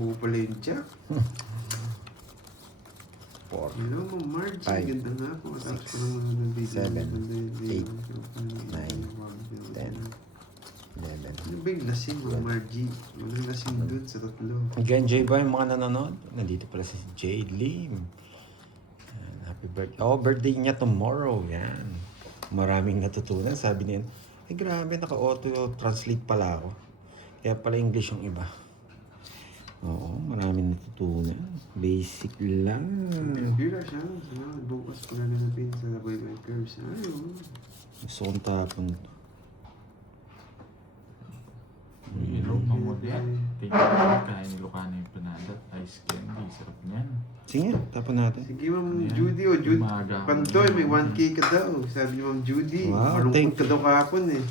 Buo pala yung jack. 4, Hello, Ma'am Margie. Five, Ganda nga po. Tapos six, ko naman nandito. 7, Maganda yung 8, video. 9, 10, 11. Ano ba yung lasing, Ma'am Margie? Walang lasing dun sa tatlo. Again, Jay ba yung mga nanonood? Nandito pala si Jay Lim. Yan, happy birthday. Oh, birthday niya tomorrow. Yan. Maraming natutunan. Sabi niya, ay grabe, naka-auto-translate pala ako. Kaya pala English yung iba. Oo, maraming natutunan. Basic lang. Bira siya. Bukas ko na nanapin sa Boy My Curves. Ayun. Gusto kong tapon. Ilaw, mamod yan. Take it, kain ni Lucana yung panada. Ice candy, sarap niyan. Sige, tapon natin. Sige, Ma'am Ayan. Judy. O, Judy. Umaga. Pantoy, may 1K ka daw. Sabi ni Ma'am Judy. Wow, Marungkot thank ka daw kahapon eh.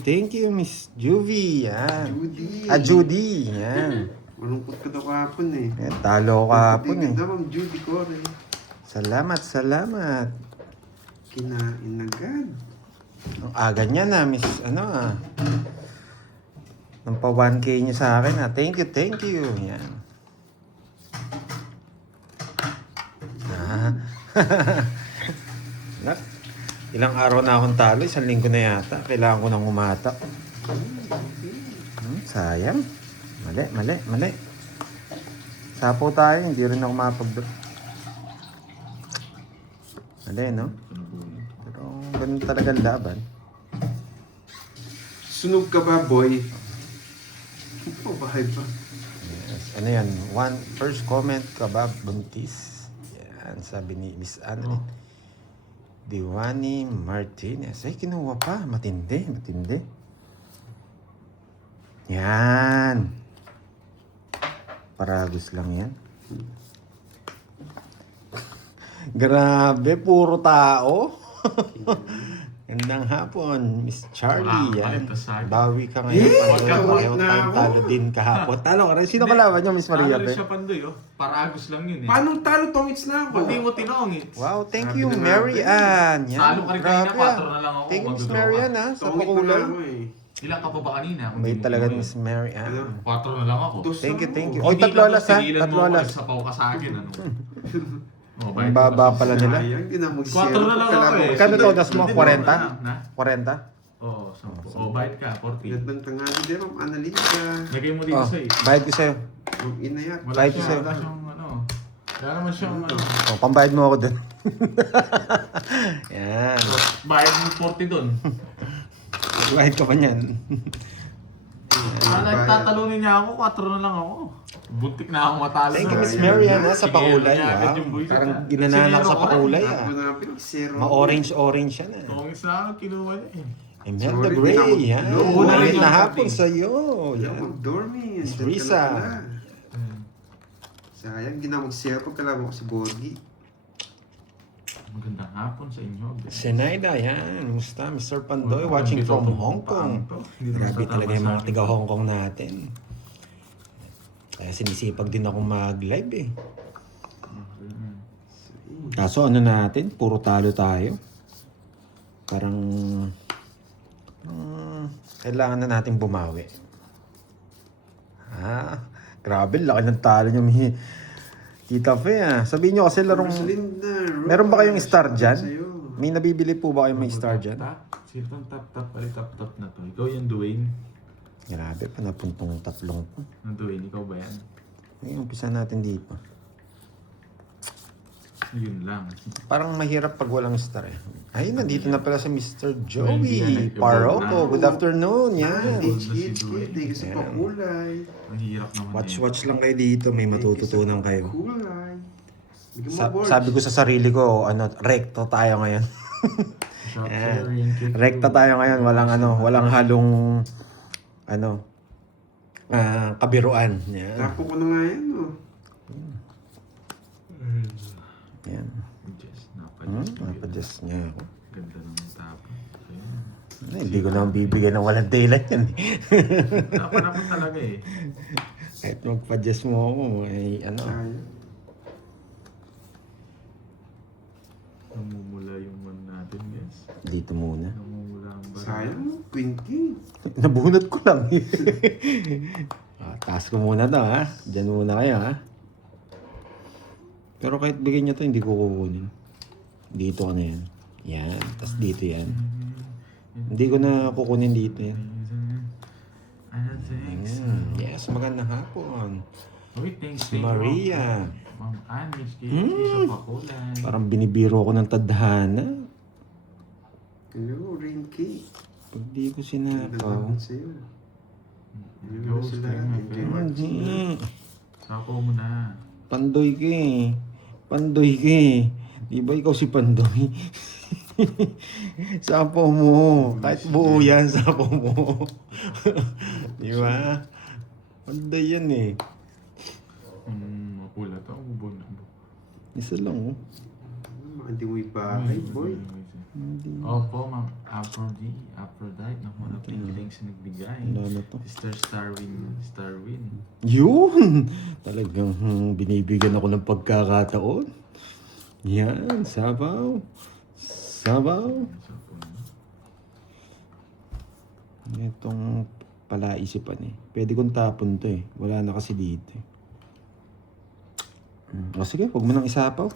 Thank you, Miss Juvie. Yan. Judy. Judy. Yan. Marungkot ka daw kahapon eh. Yan, talo ka hapon eh. Ganda, Ma'am Judy ko rin. Salamat. Kinain agad. Ang aga niya na, Miss, Nang pa 1K niya sa akin, Thank you. Yan. Nak, ilang araw na akong talo, 1 linggo na yata. Kailangan ko nang umatak. Sayang. Mali. Sapo tayo, hindi rin ako mapag-draw. Mali, no? Pero ganun talaga ang laban. Sunog ka ba, boy? Oh, bahay pa. Yes. Ano yan? First comment ka ba, buntis? Yan, sabi ni Miss Annalyn. Diwani Martinez. Ay, kinuha pa. Matindi. Yan. Paragos lang yan. Grabe, puro tao. Gandang hapon, Miss Charlie. Yan. Bawi ka ngayon. Ayaw tayong talo din kahapon. Talo ka rin. Sino kalaban niyo, Miss Maria? Talo siya Pandoy, oh. Paragos lang yun eh. Paano talo tongits na ako? Hindi mo tinongit. Wow, thank Sabi you, na Mary Ann. Yan, Talo ka rin kanina, grabe 4 na lang ako. Thank you, Miss Magdodraw Mary ka. Ann, sa Tongit na pakulay. ako eh. Ilang ka pa ba kanina? May talaga ni Miss Mary Ann. 4 na lang ako. Dos Thank you. ako. Oy, tatlo alas, ha? Tigilan Tatlo mo, alas. Nagsapaw ka sa akin, ano? Oh, Ang baba pala nila. Sayang, di na 4 mag-zero. na lang ako eh. Kano to, das mo? Hindi 40? na. 40? Oo, 10. Oh, bayad ka, 40. Gandang tangali din, Ma'am Annalisa. Lagay mo dito Oh, sa'yo. bayad ko sa'yo. Huwag inayak. Wala Bayad ko siya, sa'yo. wala siyang ano. Wala naman siyang ano. Oh, pambayad mo ako dun. Yan. Bayad mo 40 dun. Bayad ka pa niyan. Wala, tatalunin niya ako, 4 na lang ako. Buntik na ako matalo. Thank you, na. Miss Mary Ann, sa Sige, pakulay. yan, Wow. yung buwisit, Parang ah. ginananak sa Zero ka pakulay. Ako na pinag-zero. Ma-orange yan. Tungis na ako, kinuha niya eh. Imelda Sorry, Gray. di na Yan. mag- Una Ulit lang na yung hapon copy. sa'yo. Yan. Yan. Mag-dormy. Miss Andyan ka Risa. na pala. Sayang, di na mag-zero pag kalaban ko si Borgie. Magandang hapon sa inyo. guys. Senaida, yan. Musta, Mr. Pandoy, Oh, watching dito from to, Hong Kong. paano to? Hindi naman Grabe tatama talaga yung sa mga akin. tiga Hong Kong natin. Kaya sinisipag din ako mag-live eh. Kaso ano natin, puro talo tayo. Parang kailangan na natin bumawi. Grabe, laki ng talo niyo, Tita Fe Sabihin niyo kasi larong... Meron ba kayong star dyan? May nabibili po ba kayong may star dyan? Sino tong tap-tap? Pali tap-tap na to. Ikaw yung Dwayne. Grabe, panapuntong tatlong po. Ang Dwayne, ikaw ba yan? Ay, umpisa natin dito. Yun lang. Parang mahirap pag walang star eh. Ay, nandito na pala si Mr. Hindi Joey yan, Paroco. Good afternoon. Yan. Yan. Hindi kasi Yan. pakulay. Mahirap naman Watch lang kayo dito. May matututunan kayo. Kulay. Bigyan mo board. Sabi ko sa sarili ko, rekto tayo ngayon. Shop Yan. sharing, kit Rekta tayo ngayon. Walang halong kabiruan. Yan. Tapo ko na nga yan, oh. Yan. Just napadjust. Napadjust niya ako. Ganda ng tapo. Ayan. Ay, hindi ko naman bibigyan ng walang daylight yan. Tapan ako talaga eh. Kahit magpa-adjust mo ako, ay Sayang. Namumula yung one natin, guys. dito muna. Namumula ang barang. Sayang, Queen King. Nabunot ko lang. Taas ko muna to, ha? Diyan muna kayo, ha? Pero kahit bigyan niya to, hindi ko kukunin. Dito ka na yan. Yan. Tapos dito yan. Hindi ko na kukunin dito yan. Yes, magandang hapon. Uy, thanks, Si Maria. Ma'am Anish, sa Pakulan. Parang binibiro ko ng tadhana. Hello, Rinky. Pag di ko Ganda sinapaw. naman sa'yo. Go, stay my favorite. Hindi. Sapo mo na. Pandoy ka eh. Pandoy ka eh. Di ba ikaw si Pandoy? Sapo mo. Kahit buo yan, sapo mo. Di ba? Pandoy yan eh. Mapula to. Ubo na. Isa lang oh. Hindi mo ibahay, boy. Opo, Ma'am Aphrodite. Naku, napiling sa nagbigay. Wala na to. Sister Starwin. Yun! Talagang binibigyan ako ng pagkakataon. Yan, sabaw. Sabaw. Sapo na. Itong palaisipan eh. Pwede kong tapon to eh. Wala na kasi dito eh. O sige, huwag mo nang isapaw.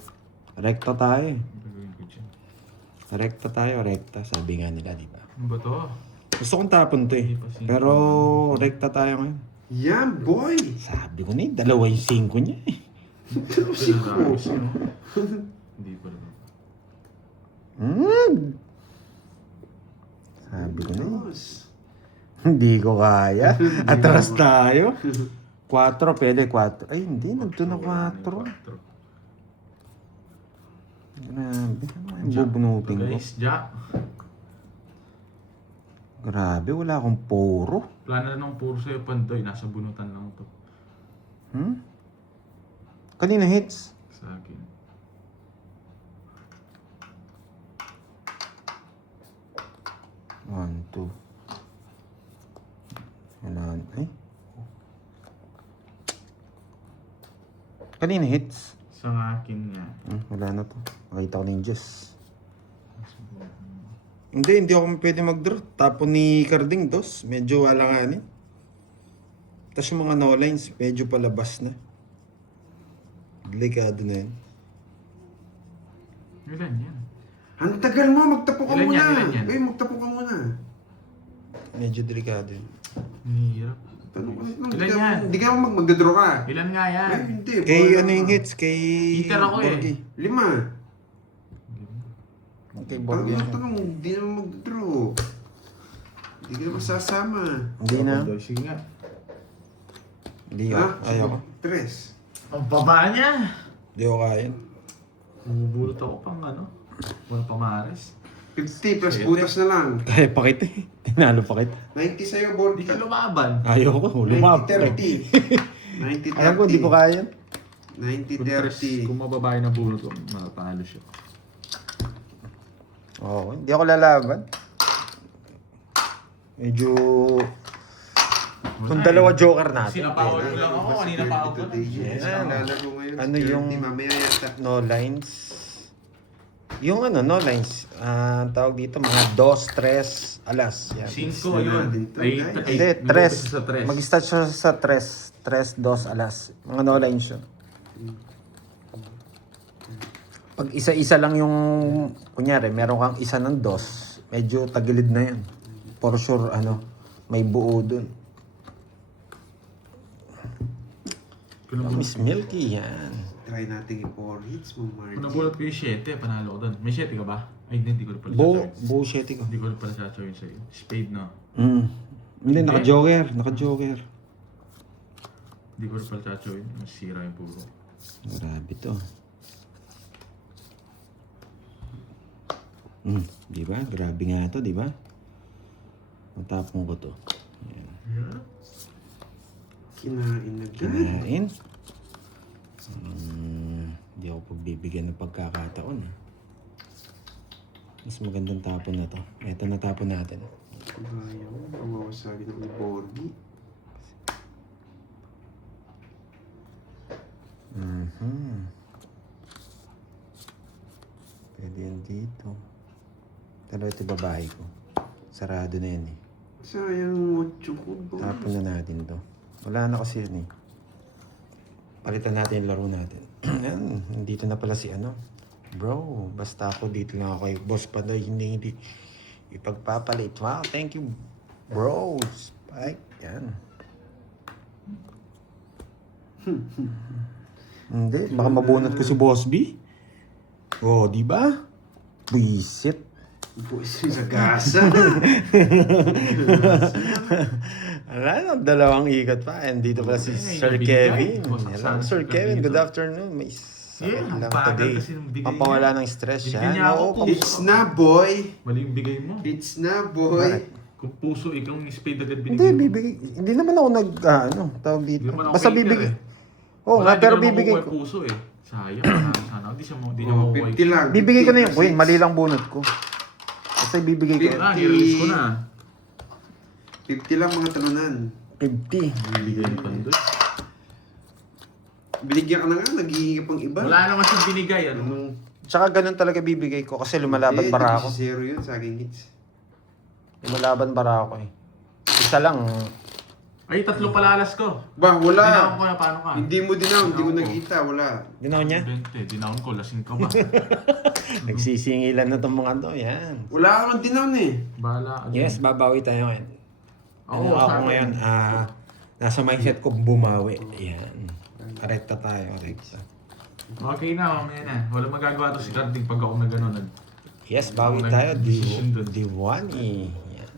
Rekta tayo eh. Gagawin ko dyan. Rekta tayo, rekta. Sabi nga nila, di ba? Ano ba to? Gusto kong tapon to eh. Pero rekta tayo ngayon. Yan, boy! Sabi ko na eh, dalawa yung 5 niya eh. Hindi pa rin. Sabi ko na eh. Dos. Hindi ko kaya. Atras tayo. 4, pwede 4. Ay, hindi. Nandun na 4. Grabe. Ano yung bubunutin ko? Guys, Jack. Grabe, wala akong puro. Plano na ng puro sa'yo, Pandoy. Nasa bunutan lang to. Kanina hits. Sa akin. One, two. Wala. Ay. Kanina hits. Sa akin nga. Wala na to. Makita ko na yung Diyos. Hindi ako pwede mag-draw. Tapon ni Carding, dos. Medyo alanganin. Tapos yung mga no lines, medyo palabas na. Delikado na yan. Ilan yan? Ang tagal mo, magtapo ka Ilan muna. yan, ilan yan? Uy, magtapo ka muna. Medyo delikado yan. Hirap. Tanong ko, Ilan yan? Hindi ka mag-draw ka. Ilan nga yan? Ay, hindi. Kay wala ano yung naman. hits? Kay... Hitter ako eh. Borgie. 5. Kay Tanong Borgie. na tanong, hindi naman mag-draw. Hindi ka naman sasama. Hindi na. Pandoy, sige nga. Hindi Ha? ako. Ayaw ko. 3. Ang baba niya! Hindi ako kaya. Bumubulot ako pang ano. Wala pamares. 50 plus butas na lang. Kaya pa kita eh. Tinalo pa kita. 90 sa'yo, Hindi Borgie. ka lumaban. Ayaw ko. Lumab. 90-30. 90-30. Alam ko, hindi ko kaya. 90-30. Kung mababae na bulot ko, matatalo siya. Oo, hindi ako lalaban. Medyo... Kung dalawa joker natin. Sinapawan mo lang ako. Kanina pa ako. Yes. Lalaro ngayon. Ano si yung- 30, mamaya yata. No lines. Yung ano, no lines. Tawag dito, mga 2, 3, alas. Yan. 5 yun. natin to, Ay, guys. Hindi, nag-umpisa sa 3. Mag-start siya sa 3. 3, 2, alas. Mga no lines yun. Pag isa-isa lang yung, kunyari, meron kang isa ng 2, medyo tagilid na yan. For sure, ano, may buo dun. Miss Milky, yan. Try natin i-4 hits mo, Margie. Kung nabulot ko yung 7, panalo ko doon. May 7 ka ba? Ay, hindi ko na pala Buo, sasawin. buo 7 ko. Hindi ko na pala sasawin sa'yo. Spade na. Hindi, naka-joker. Naka-joker. Hindi ko na pala sasawin. Masira yung puro. Grabe to. Di ba? Grabe nga to, di ba? Matapong ko to. Ayan. Kinain na Kinain. Hindi ako pagbibigyan ng pagkakataon. Mas magandang tapon na to. Ito na tapon natin. Ayaw, mawawasagi ng Borgie. Pwede yan dito. Pero ito babae ko. Sarado na yan eh. Sayang mo, ko ba? Tapon na natin to. Wala na kasi yun eh. Palitan natin yung laro natin. Yan, dito na pala si ano. Bro, basta ako dito lang ako kay Boss Padoy. Hindi ipagpapalit. Wow, thank you bro. Spike, yan. Hindi, baka mabunot ko si Boss B. Oh, di ba? Buisit. Buwis yung sa gasa. Wala na, dalawang ikot pa. And dito pala si Sir Kevin. Hello, Sir Kevin. Good afternoon. May sakit lang today. Papawala ng stress siya. Oo, It's na, boy. Mali yung bigay mo. It's na, boy. Bakit? Kung puso, ikaw yung spade agad Hindi, binigay mo. bibigay. Hindi naman ako tawag dito. Hindi naman ako Basta cater bibigay. eh. Oo Wala, nga, hindi pero naman bibigay makukuha ko. yung puso eh. Sayang. Sana. Hindi siya Oh, makukuha 50 lang. Bibigay ko na yung 50 coin. Mali lang bunot ko. Basta bibigay ko. Ah, i-release ko na. 50 lang mga talunan. 50. Bibigay yung pandoy. Binigyan ka na nga, naghihingi pang iba. Wala naman siyang binigay. Ano? Anong... Tsaka ganun talaga bibigay ko kasi lumalaban Eh, bara ako. zero yun sa aking hits. Lumalaban bara ako eh. Isa lang. Ay, 3 palalas ko. Bah, wala. Dinaon ko na, paano ka? Hindi mo dinaw, hindi ko Dinaon ko. nakita, wala. Ginaw niya? 20. Dinaon ko, lasing ka ba? Nagsisingilan na itong mga to. Yan. Wala akong dinaw eh. Bahala. ka dyan. Yes, babawi tayo ngayon. Oo, Ano, ako sabi. ngayon, nasa mindset ko bumawi. Yan. Rekta tayo, rekta. Okay na, mamaya na. Wala magagawa to si Carding pag ako na gano'n. Yes, bawi Ako tayo. nag-decision dun. Diwani. Yan.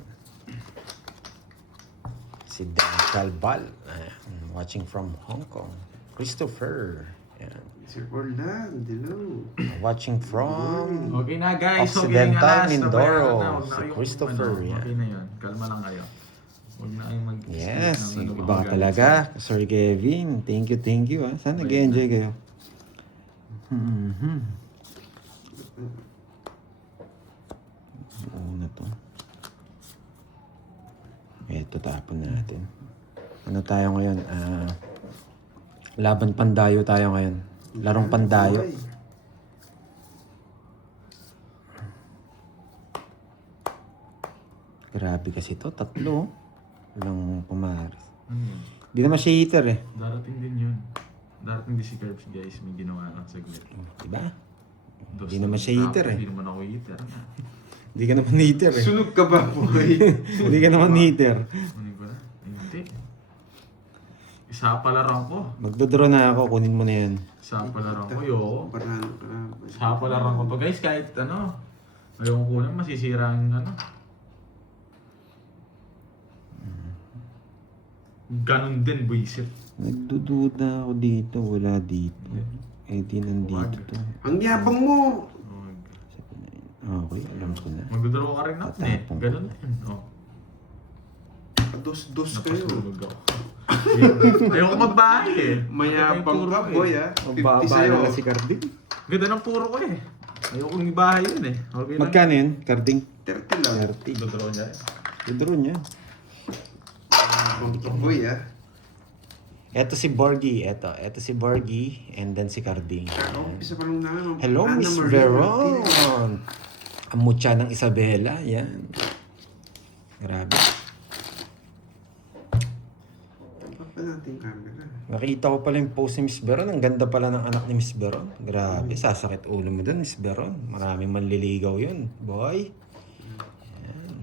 Si Dan Calbal. Ayan. Watching from Hong Kong. Christopher. Yan. Sir Orlan, hello. Watching from Okay na guys, Occidental okay na Mindoro. Huwag na Si kayong Christopher, yan. Okay na yun. Kalma lang kayo. Huwag na kayong mag- Yes, ng ano, iba ka magalit talaga. Sir Kevin, thank you. Sana nag-enjoy kayo. Oo na to. Ito, tapon natin. Ano tayo ngayon? Laban pandayo tayo ngayon. Larong pandayo. Ay, Grabe kasi to, 3. Walang pumaris. Hmm. Di naman siya heater eh. Darating din yun. Darating din si Curbs guys. May ginawa lang saglit. Diba? Dos Di na naman lang siya heater tapos, eh. Hindi naman ako heater. Hindi ka naman heater eh. sunog ka ba, boy? Hindi ka naman heater. Ano ko na? Hindi. Isa palarang ko. Magdodraw na ako, kunin mo na yan. Isa palarang ko. Yo. Parang, Isa palarang ko to guys. Kahit ano. Ayaw ko na masisira yung ano. Ganon din, buisit. Nagdududa ako dito, wala dito. Eh di nandito Wag. to. ang yabang mo. Okay, alam ko na. Magdodoro ka rin na. Eh, Tatapon. ganon din. Oh. Dos-dos kayo. Napasunog ako. Ayoko magbahay eh. Mayabang ka, boy, ah. 50 Baba sa'yo. na si Carding. Ganda ng puro ko eh. Ayoko ng ibahay yun eh. Okay lang. Magkano yun, Carding? 30 lang. 30. Dodoro niya eh. Dodraw niya. Ang boy, ah. Eto si Borgie, eto si Borgie, and then si Carding. Umpisa pa lang na. Hello, Ana Miss Maria Veron! Martinez. Ang mutya ng Isabela, yan. Grabe. Ano pa natin camera? Nakita ko pala yung post ni Miss Veron. Ang ganda pala ng anak ni Miss Veron. Grabe, sasakit ulo mo dun, Miss Veron. Maraming manliligaw yun, boy. Yan.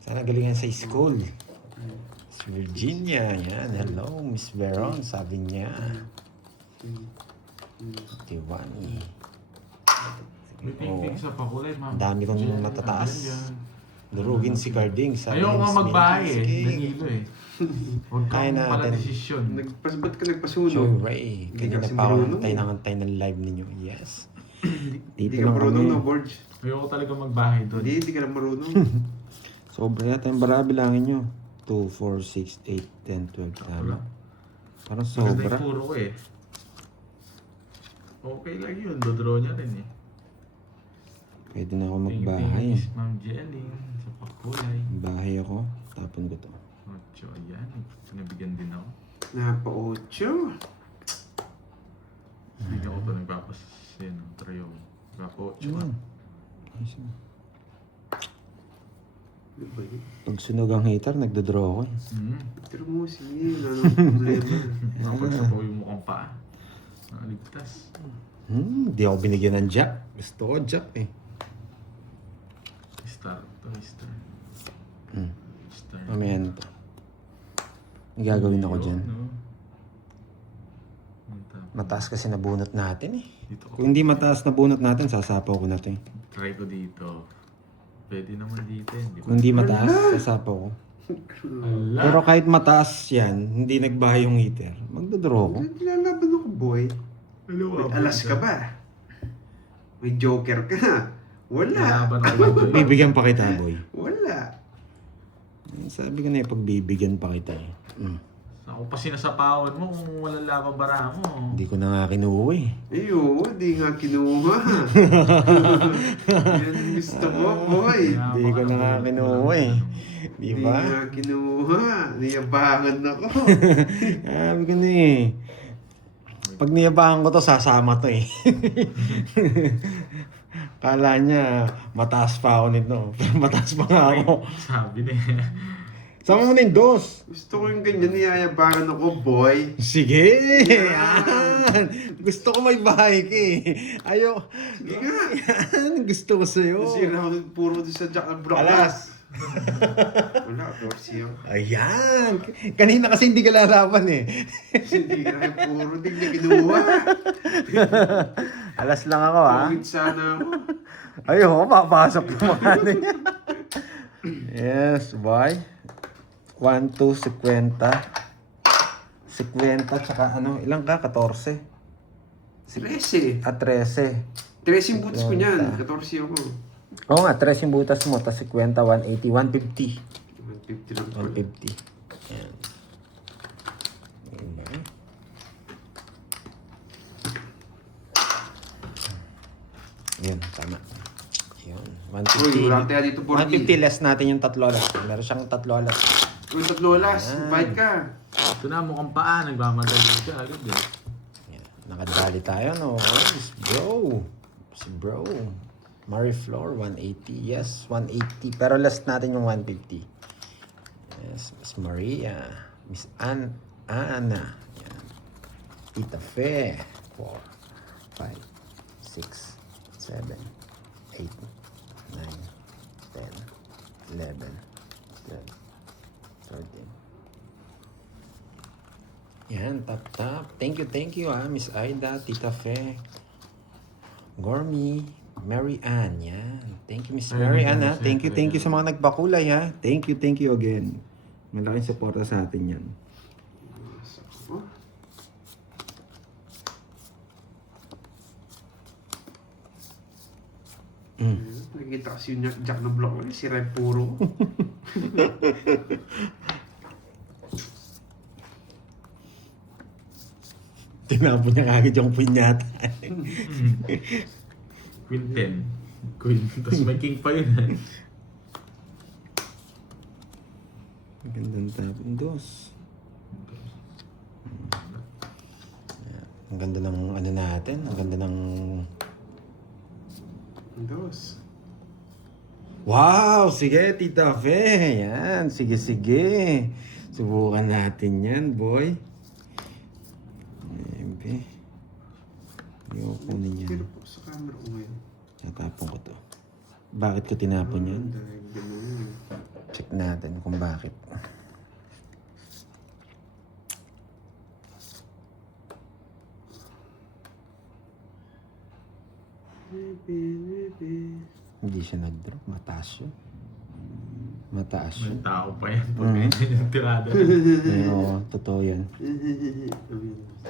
Sana galingan sa school. Miss Virginia, yan. Hello, Miss Veron, sabi niya. Tiwani. May pink sa pakulay, ma'am. Ang dami kong Diyan, matataas. diyan. Durugin si Carding. Sabi Ayoko ni nga Miss magbahay eh. Mindy. Danilo eh. Huwag Kaya kang pala natin. desisyon. Ba't ka Joy nagpasunog? Ray. Hindi Kanina kasi pa ako marunong. antay ng live ninyo. Yes. Hindi Dito ka lang marunong, no, kami. Borge? Ayoko talaga magbahay doon. Hindi ka lang marunong. Sobra yata yung bara bilangin nyo. 2, 4, 6, 8, 10, 12. Wala. Tama. Parang Maganda sobra. yung puro ko eh. Okay lang yun. Dodraw niya rin eh. Pwede na ako Ping magbahay. Miss Ma'am Jelly sa pakulay. Bahay ako. Tapon ko to. Ocho, ayan. Pinabigyan din ako. Napa-8. Hindi ako ito nagpapasin ng trio. Nagpapa-ocho Yun. ah. Ayos yun. Ano ba yun? Pag sunog ang heater, nagdodraw ako. Pero mo, sige. Wala nang problema. Ako sa po yung mukhang paa. Nakaligtas. Di ako binigyan ng jack. Gusto ko jack eh. Start to, start. Start. Mamaya na to. May gagawin ako dyan. No? Ang tap. Mataas kasi nabunot natin eh. Dito ko. Kung hindi mataas na bunot natin, sasapaw ko na to eh. Try ko dito. Pwede naman dito eh. Kung hindi mataas, sasapaw ko. Ala. Pero kahit mataas yan, hindi nagbahay yung heater, magdodraw ko. Nilalaban ako, boy. Ano May alas ka ba? May joker ka na. Wala. Nalaban ako dito. Bibigyan pa kita, boy. Wala. Sabi ko na eh, pagbibigyan pa kita eh. Ako pa sinasapawan mo kung walang labang bara mo. Hindi ko na nga kinuha eh. Eh, oo, di nga kinuha. Yan ang gusto mo, boy. Hindi ko na nga kinuha eh. Di Di ba? nga kinuha. Niyabangan ako. Sabi ko na eh. Pag niyabahan ko to, sasama to eh. Kala niya, mataas pa ako nito. Pero mataas pa nga ako. Sabi niya. Sama mo na yung dos. Gusto ko yung ganyan, niyayabangan ako, boy. Sige! Yan! Gusto ko may bahay ka eh. Ayo. Sige nga. Yan! Gusto ko sa'yo. Nasira ako puro doon sa Jack and Brock. Alas! Wala, Dorsey yun. Ayan! Kanina kasi hindi ka lalaban eh. Hindi na puro din na kinuha. Alas lang ako ha. Pangit sana ako. Ayun, papasok yung mga ano niya. Yes, boy. 1, 2, 50. 50, tsaka ano, ilang ka? 14. 13. At 13. 13 boots ko niyan. 14 ako. Oo nga, 13 yung butas mo, tapos 50, 180, 150. 150 lang pala. 150. Ayan. Diba? Yun, tama. Yun, Uy, wala kaya dito 150 40. less natin yung tatlo alas. Meron siyang tatlo alas. Uy, tatlo last. Invite ka. Ito na mukhang paa. Nagmamadali ka agad eh. Yan. Nakadali tayo, no? Yes, bro. Si bro. Marie Floor, 180. Yes, 180. Pero last natin yung 150. Yes, Miss Maria. Miss Ana. Yan. Tita Fe. 4, 5, 6, 7, 8, 9, 10, 11, 12, 13. Yan, tap. Thank you Miss Aida, Tita Fe, Gormy, Mary Ann, yan. Thank you, Miss Mary Ann, ha. Thank you sa mga nagbakulay, ha. Thank you again. Malaking suporta sa atin yan. Oh, nakikita kasi yung Jack na block lang. Si Red puro. Tinapon niya kagad yung pinyata. Queen 10. Queen. Tapos may king pa yun eh. Magandang tapon, dos. Yan. Ang ganda ng ano natin. Ang ganda ng... Dos. Wow! Sige, Tita Fe. Yan. Sige. Subukan natin yan, boy. Siyempre. Hindi ko kunin yan. Pero po sa camera ko ngayon. Natapon ko to. Bakit ko tinapon yan? Dahil ganun. Check natin kung bakit. Hindi siya nag-drop. Mataas yun. May yun. tao pa yan. Pag ganyan yung tirada. Oo, totoo yan.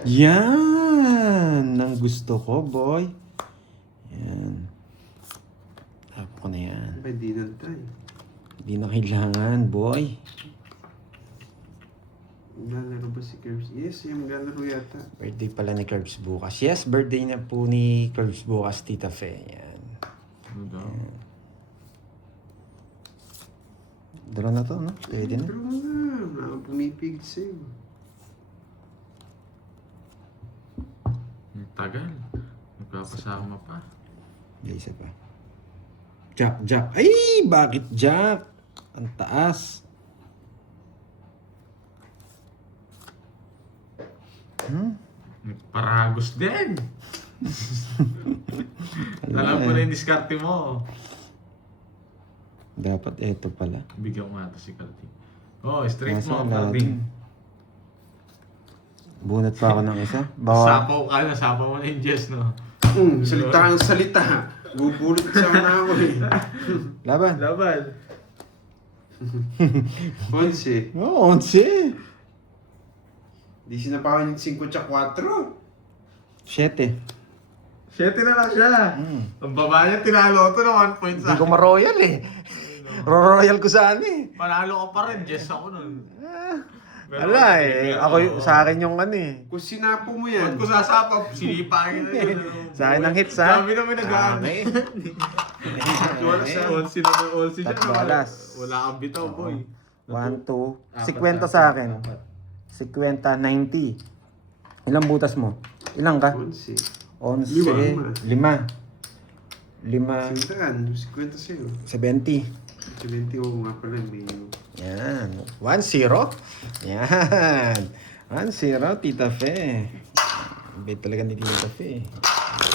Yan! Ang gusto ko, boy. Yan. Tapo ko na yan. May dinan tayo. Hindi na kailangan, boy. Maglalaro ba si Curbs? Yes, yung maglalaro yata. Birthday pala ni Curbs bukas. Yes, birthday na po ni Curbs bukas, Tita Fe. Yan. Dala na to, no? Pwede na. Pero nga, pumipigit sa'yo. Ang tagal. Nagpapasama pa. May isa pa. Jack. Ay! Bakit Jack? Ang taas. Paragos din. Alam ko na yung diskarte mo. Dapat eto pala. Bigyan ko nga ito si Kalting. Oh, straight Nasa mo, lahat. Kalting. Bunot pa ako ng isa. Baka Sapaw ka na, sapaw mo na yung Jess, no? Salita ang salita. Bubulot sana ako eh. laban. Laban. 11. Oo, 11. Di sinapakan yung 5 tsaka 4. 7. 7 na lang siya. Ang baba niya, tinalo ko na 1 point Hindi sa ko ma-royal eh. Royal ko saan eh. Panalo ko pa rin, Jess ako nun. Pero- Wala eh. pero- Ako sa akin yung ano eh. Kung sinapo mo Ba't yan, ko sasapap? Sinipangin na yun. Sa akin ng hits, ha? Sabi naman nag-aan. Okay. wala sa... Olsi na ng Olsi dyan. Tatlo alas. Wala kang bitaw, boy. 1, 2. 50 sa akin. 50, 90. Ilang butas mo? Ilang ka? 11. 11. 5. 5. Sintaan, 50 sa'yo. 70. 70 o nga pala, may... Yan. 1-0. Yan. 1-0, Tita Fe. Bait talaga ni Tita Fe.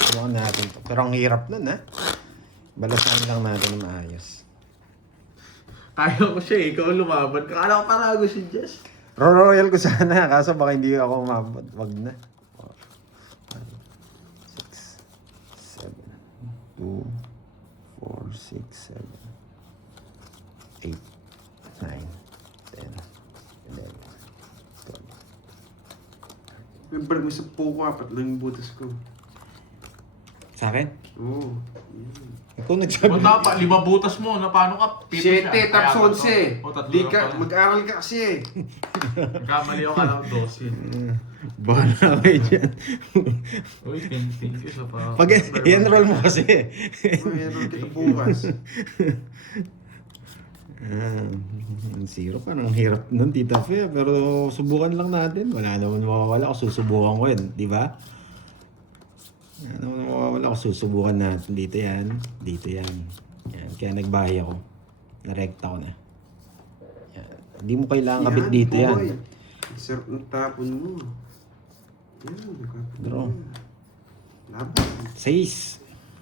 Tulungan natin to. Pero ang hirap nun, ha? Balasan lang natin ng maayos. Kaya ko siya eh. Ikaw lumaban. Kala ko parago si Jess. Royal ko sana, kaso baka hindi ako umabot. Wag na. 5, 6, 7, 2, 4, 6, 7, 8, 9, 10, 11, 12. May barang sa puko, 4 lang yung butas ko. Sa akin? Oo. Ikaw nagsabi. O dapat, 5 butas mo. Na paano ka? 7 tapos 11. O, tatlo Di lang ka, pala. mag-aral ka kasi eh. Nagkamali ako alam 12. Bahala kayo dyan. Uy, thank you sa pa. Pag i-enroll mo kasi. Mayroon kita bukas. Zero, parang hirap nun, Tita Fe. Pero subukan lang natin. Wala naman mawawala kung susubukan ko yun. Di ba? Wala naman mawawala kung susubukan natin. Dito yan. Dito yan. Yan. Kaya nagbahay ako. Narekta ko na. Yan. Hindi mo kailangan kabit dito yan. boy. Ang sarap ng tapon mo. Yan, nakapit Draw. na. Laban. 6.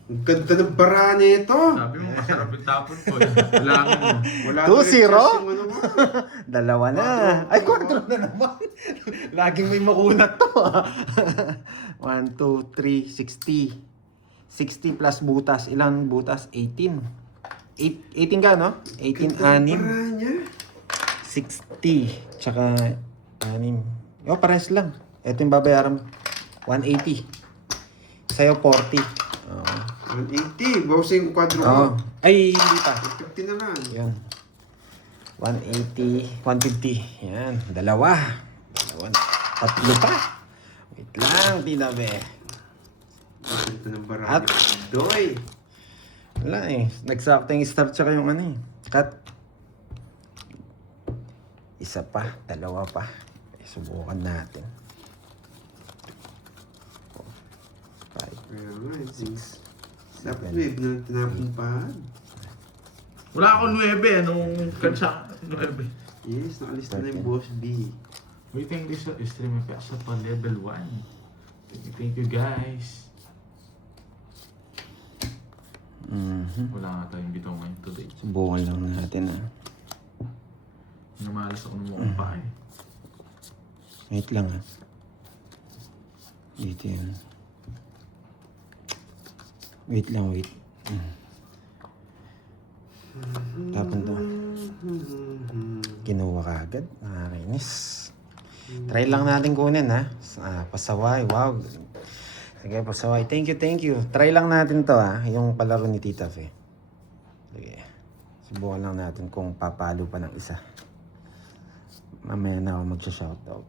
Ang ganda ng bara nito. Sabi mo, masarap yung tapon ko. Wala ka na. Wala 2-0? na rin yung ano mo. Dalawa na. Ay, 4 na naman. Laging may makunat to. 1, 2, 3, 60. 60 plus butas. Ilang butas? 18. 18 ka, no? 18, Ganda ng 6. bara niya. 60. Tsaka 6. Oh, pares lang. Ito yung babayaran mo. 180. Sa'yo, 40. Oo. 180. Bawasin yung kwadro ko. Oh. Ay, hindi pa. 50 na lang. Yan. 180, 150. Yan, dalawa. Tatlo pa. Wait lang, Tinabe. Ang ganda ng bara At- niya. Doy. Wala eh. Nagsakto yung start tsaka yung ano eh. Cut. Isa pa, dalawa pa. Subukan natin. 4, 5, Kaya nga, 6. Dapat may ibang tinapon pa. Wala akong 9. Anong kansa? 9. Yes, nakalista na yung boss B. Waiting this stream sa pa level 1. Thank you guys. Wala nga tayong bitaw ngayon today. Subukan lang natin ah. Namalas ako ng mukhang pa eh. Wait lang ah. Dito yan. Wait lang, wait. Tapon to. Kinuha ka agad. Nakakainis. Try lang natin kunin ha. Pasaway. Wow. Sige, pasaway. Thank you. Try lang natin to ha. Yung palaro ni Tita Fe. Sige. Subukan lang natin kung papalo pa ng isa. Mamaya na ako magsha-shoutout.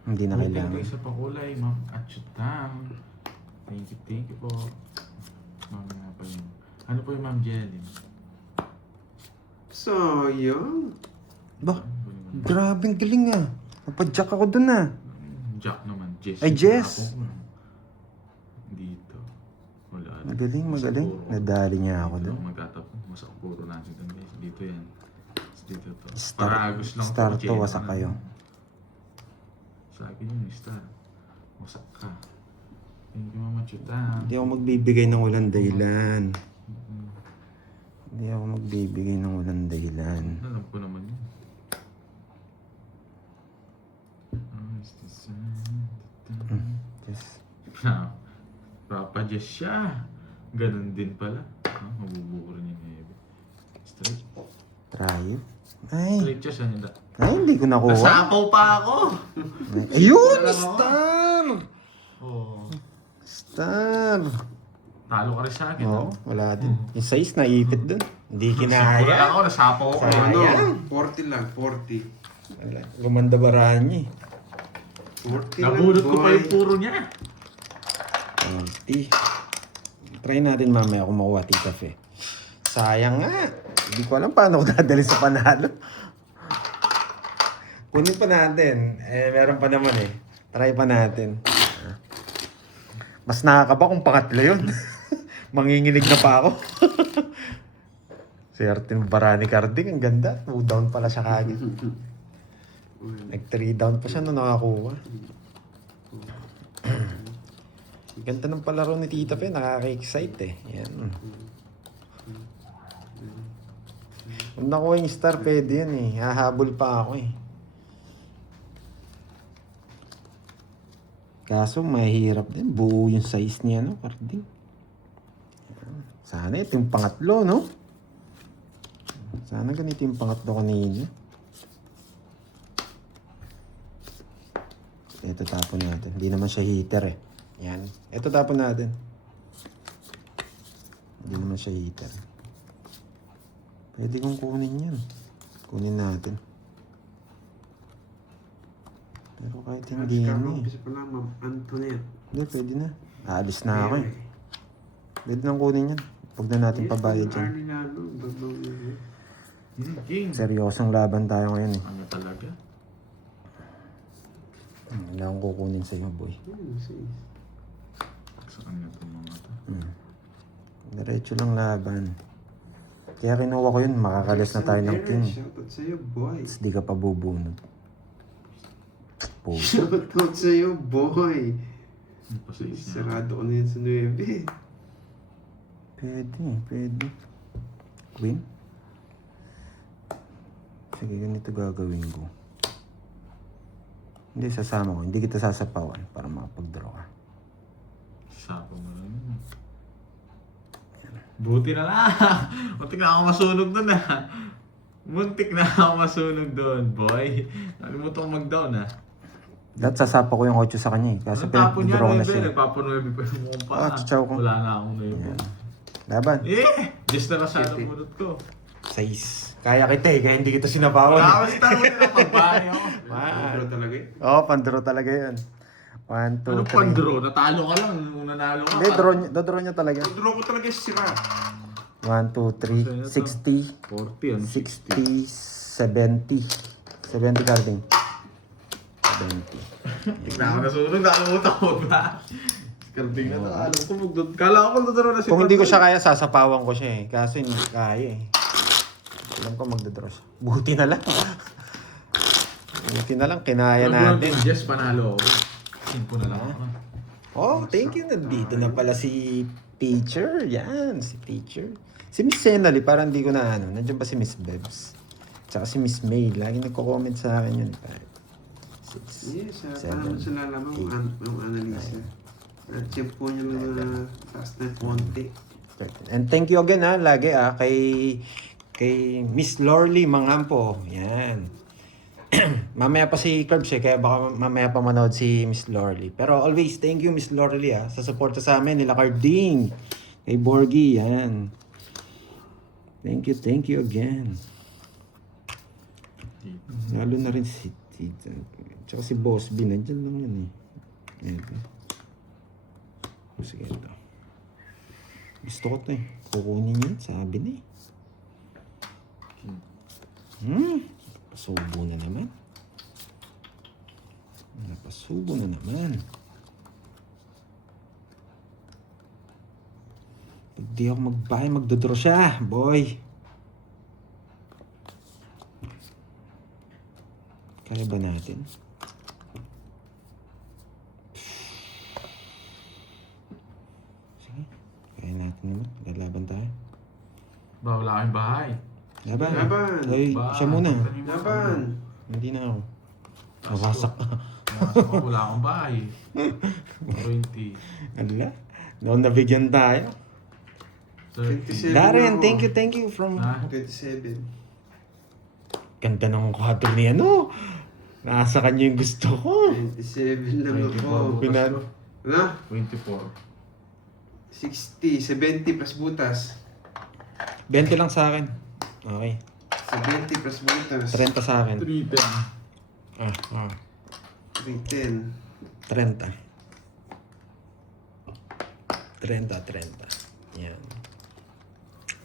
Hindi na Thank kailangan. you sa pakulay, Ma'am Achutang. Thank you po. Mamaya pa yun. Ano po yung Ma'am Jelly? Sayang. Ba? Grabe, ang galing ah. Napadyak ako dun ah. Jack naman, Jess. Ay, Jess! Ako, dito. Wala. Magaling. Siguro. Nadali niya ako Dito dun. magtatapon. Paragos lang Star to, to, Jay. wasak kayo. Sa akin yun, star. Wasak ka. Thank you, Mama Chuta. Hindi ako magbibigay ng walang dahilan. Mm. Hindi ako magbibigay ng walang dahilan. Alam ko naman yun. Just, Papa Jess siya. Ganun din pala. Mabubuko rin yung nebe. Straight. try. Ay, Straight siya siya nila. ay, hindi ko nakuha. Nasapaw pa ako! Ayun! Wala lang ako. Star! Oo. Star! Talo ka rin sa akin. Oo, wala din. Yung size naipit dun. Hindi Wala kinaya. ako, nasapaw ako. Sayang. Ano? 40 lang, 40. Wala. Gumanda barahan niya 40 lang, Nabunot ko pa boy. yung puro niya. 20. Try natin mamaya kung makuha Tita Fe. Sayang nga. Hindi ko alam paano ko dadali sa panalo. Kunin pa natin. Meron pa naman eh. Try pa natin. Mas nakakaba kung pangatlo yun. Manginginig na pa ako. Swerte ng Barani Carding. Ang ganda. 2 down pala siya kagad. Nag 3 down pa siya nung nakakuha. Ganda ng palaro ni Tita Fe. Nakaka-excite eh. Yan. Kung nakuha yung star, pwede yun eh. Hahabol pa ako eh. Kaso mahirap din. Buo yung size niya, no? Carding. Sana ito yung pangatlo, no? Sana ganito yung pangatlo kanina. Ito tapon natin. Hindi naman siya heater eh. Yan. Ito tapon natin. Hindi naman siya heater. Pwede kong kunin yan. Kunin natin. Pero kahit hindi yan eh. Umpisa pa lang, Ma'am Antoinette. Hindi, pwede na. Aalis na ako eh. Pwede nang kunin yan. Huwag na natin pabayad yan. Arnie Lalo, babaw yun. King. Seryosong laban tayo ngayon eh. Ano talaga? Wala akong kukunin sa'yo, boy. Saan na itong mga to? Diretso lang laban. Kaya kinuha ko yun, makakalis na tayo ng king. Shoutout sa'yo, boy. Tapos di ka pa bubunod. Puso. Shoutout sa'yo, boy. Ano pa sa isa? Sarado ko na yan sa 9. Pwede. Queen? Sige, ganito gagawin ko. Hindi, sasama ko. Hindi kita sasapawan para makapag-draw ka. Sapo mo lang yun. Buti na lang. Muntik na ako masunog doon ah. Muntik na ako masunog doon, boy. Nalimutan ko mag-down ah. Dahil sasapa ko yung 8 sa kanya eh. Kasi Ang tapon niya, pinag-draw na 9. siya. Nagpapanuebi pa yung mukha pa. Ah, chichaw ko. Wala na akong 9. Laban. Just na kasano bunot ko. 6. Kaya kita eh, kaya hindi kita sinabawan. Wala ako sa tao nila pagbahay ako. Ano talaga eh? Oo, pandro talaga yun. 1, 2, 3. Ano pandro? Natalo ka lang nung nanalo ka. Hindi, draw niya talaga. Draw ko talaga si sira. 1, 2, 3, 60, 40 yan. 60, 70. 70 carding. 70. Tignan ako nasunog. Nakalimutan ko ba? Karding na to. Alam ko magdod. Kala ko magdodoro na si Kung hindi ko Pandro. siya kaya, sasapawan ko siya eh. Kaso hindi kaya eh. Alam ko magdadraw siya. Buti na lang. Buti na lang, kinaya natin. Yes, panalo ako. Simpo na lang ako. Oh, thank you. Nandito na pala si Teacher. Yan, si Teacher. Si Miss Senali, parang hindi ko na ano. Nandiyan pa si Miss Bebs. Tsaka si Miss May. Lagi nagko-comment sa akin yun. 6, Yes, Seven, paano sa lalaman eight, ng analisa. At check po niyo na fast na konti. 13. And thank you again ha, lagi kay Miss Lorly Mangampo. Yan. Mamaya pa si Curbs eh, kaya baka mamaya pa manood si Miss Lorly. Pero always, thank you Miss Lorly sa suporta sa amin, nila Carding, kay Borgie, yan. Thank you again. Lalo na rin si tsaka si Boss B, nandyan lang yan eh. Ito. Sige ito. Gusto ko to eh. Kukunin yan, sabi na eh. Napasubo na naman. Napasubo na naman. Pag di ako magbahay, magdodraw siya, boy. Kaya ba natin? Sige. Kaya natin naman. Lalaban tayo. Ba, wala kayong bahay. Laban. Laban. Ay, Ba, siya muna. Laban. Hindi na ako. Nawasak ka. Nawasak ko, wala akong bahay. 20. Ala. Noon nabigyan tayo. 30. 27 Darren, ako. thank you from... Ha? 27. Ganda ng kwadro ni ano. Nasa kanya yung gusto ko. 27 lang 24 ako. butas Pinan- ko. Ano? 24. 60, 70 plus butas. 20 lang sa akin. Okay. 70 plus butas. 30 sa akin. 310. Ah. 310. 30. 30. Yan.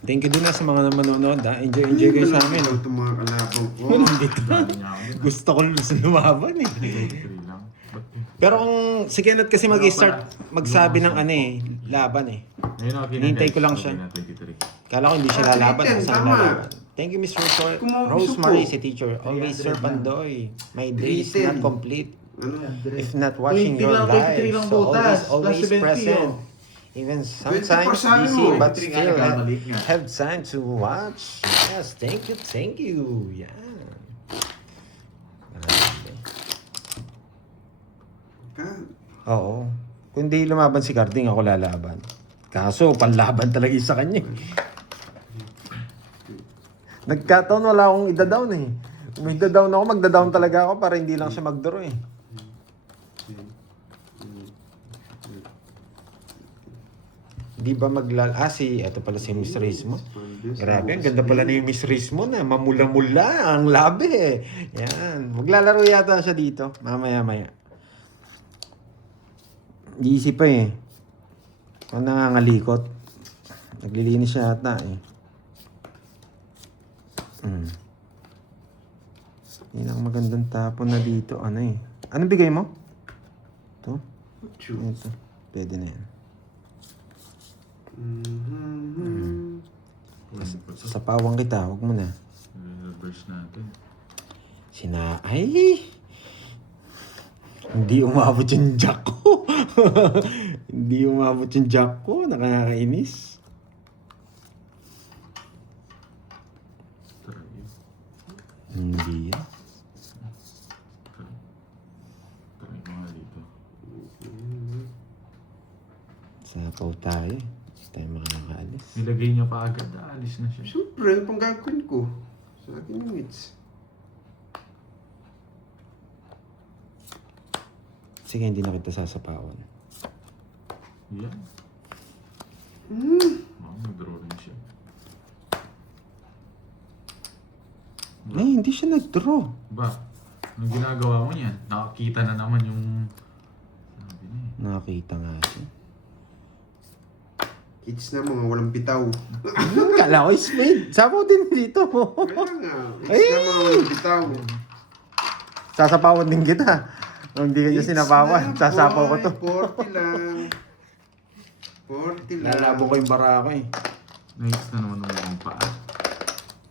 Thank you din na sa mga manonood ha. Enjoy kayo sa amin. Ito mga kalabang ko. Dito. Dami niya ako din. Gusto ko lumaban eh. 23 lang. Ba't yun? Pero kung si Kenneth kasi mag-start magsabi ng ano eh, laban eh. Ngayon ako Hinihintay ko lang siya. 23. Kala ko hindi siya lalaban. Kung saan Tama. lalaban. Thank you, Miss Rosemary, si teacher. Always Sir Pandoy. My day is not complete Ano? if not watching 20 your lang, 23 lang live. So butas. always Plus 70 present. oh. Even 24 sometimes sabi busy, mo. but 23 nga, still nagkamali nga. have time to watch. Yes, thank you. Yan. Grabe. Oo. Kung di lumaban si Carding, ako lalaban. Kaso, panlaban talaga yung sa kanya. Nagkataon, wala akong ida-down eh. Kung ida-down ako, magda-down talaga ako para hindi lang siya mag-draw eh. Di ba eto pala si Miss Rismo. Grabe, ang ganda pala ni Miss Rismo na mamula-mula ang labi eh. Yan. Maglalaro yata siya dito. Mamaya-maya. Easy pa eh. Kung nangangalikot. Naglilinis siya ata eh. Yan ang magandang tapon na dito. Ano eh. Anong bigay mo? Ito? Ito. Pwede na yan. Sasapawang kita. Huwag mo na. Reverse natin. Ay! Hindi umabot yung jack ko. Hindi umabot yung jack ko. Nakakainis. Hindi yan. Try mo nga dito. Sapaw tayo. Hindi tayo makakaalis. Nilagay niya pa agad. Alis na siya. Siyempre, pang gagawin ko. Sa akin yung hits. Sige, hindi na kita sasapawan. Yan. Nag-draw rin siya. Ay, hindi siya nag-draw. Ba? Anong ginagawa mo niyan? Nakakita na naman yung... Sabi niya eh. Nakakita nga siya. Hits na mga walang bitaw. Kala ko spade. Sapaw din dito. Kaya nga. Hits na mga walang bitaw. Sasapawan din kita. Kung hindi ka niya Hits sinapawan, na, sasapaw ko to. boy. 40 lang. 40 lang. Lalabo ko yung bara ko eh. Nice na naman ng paa.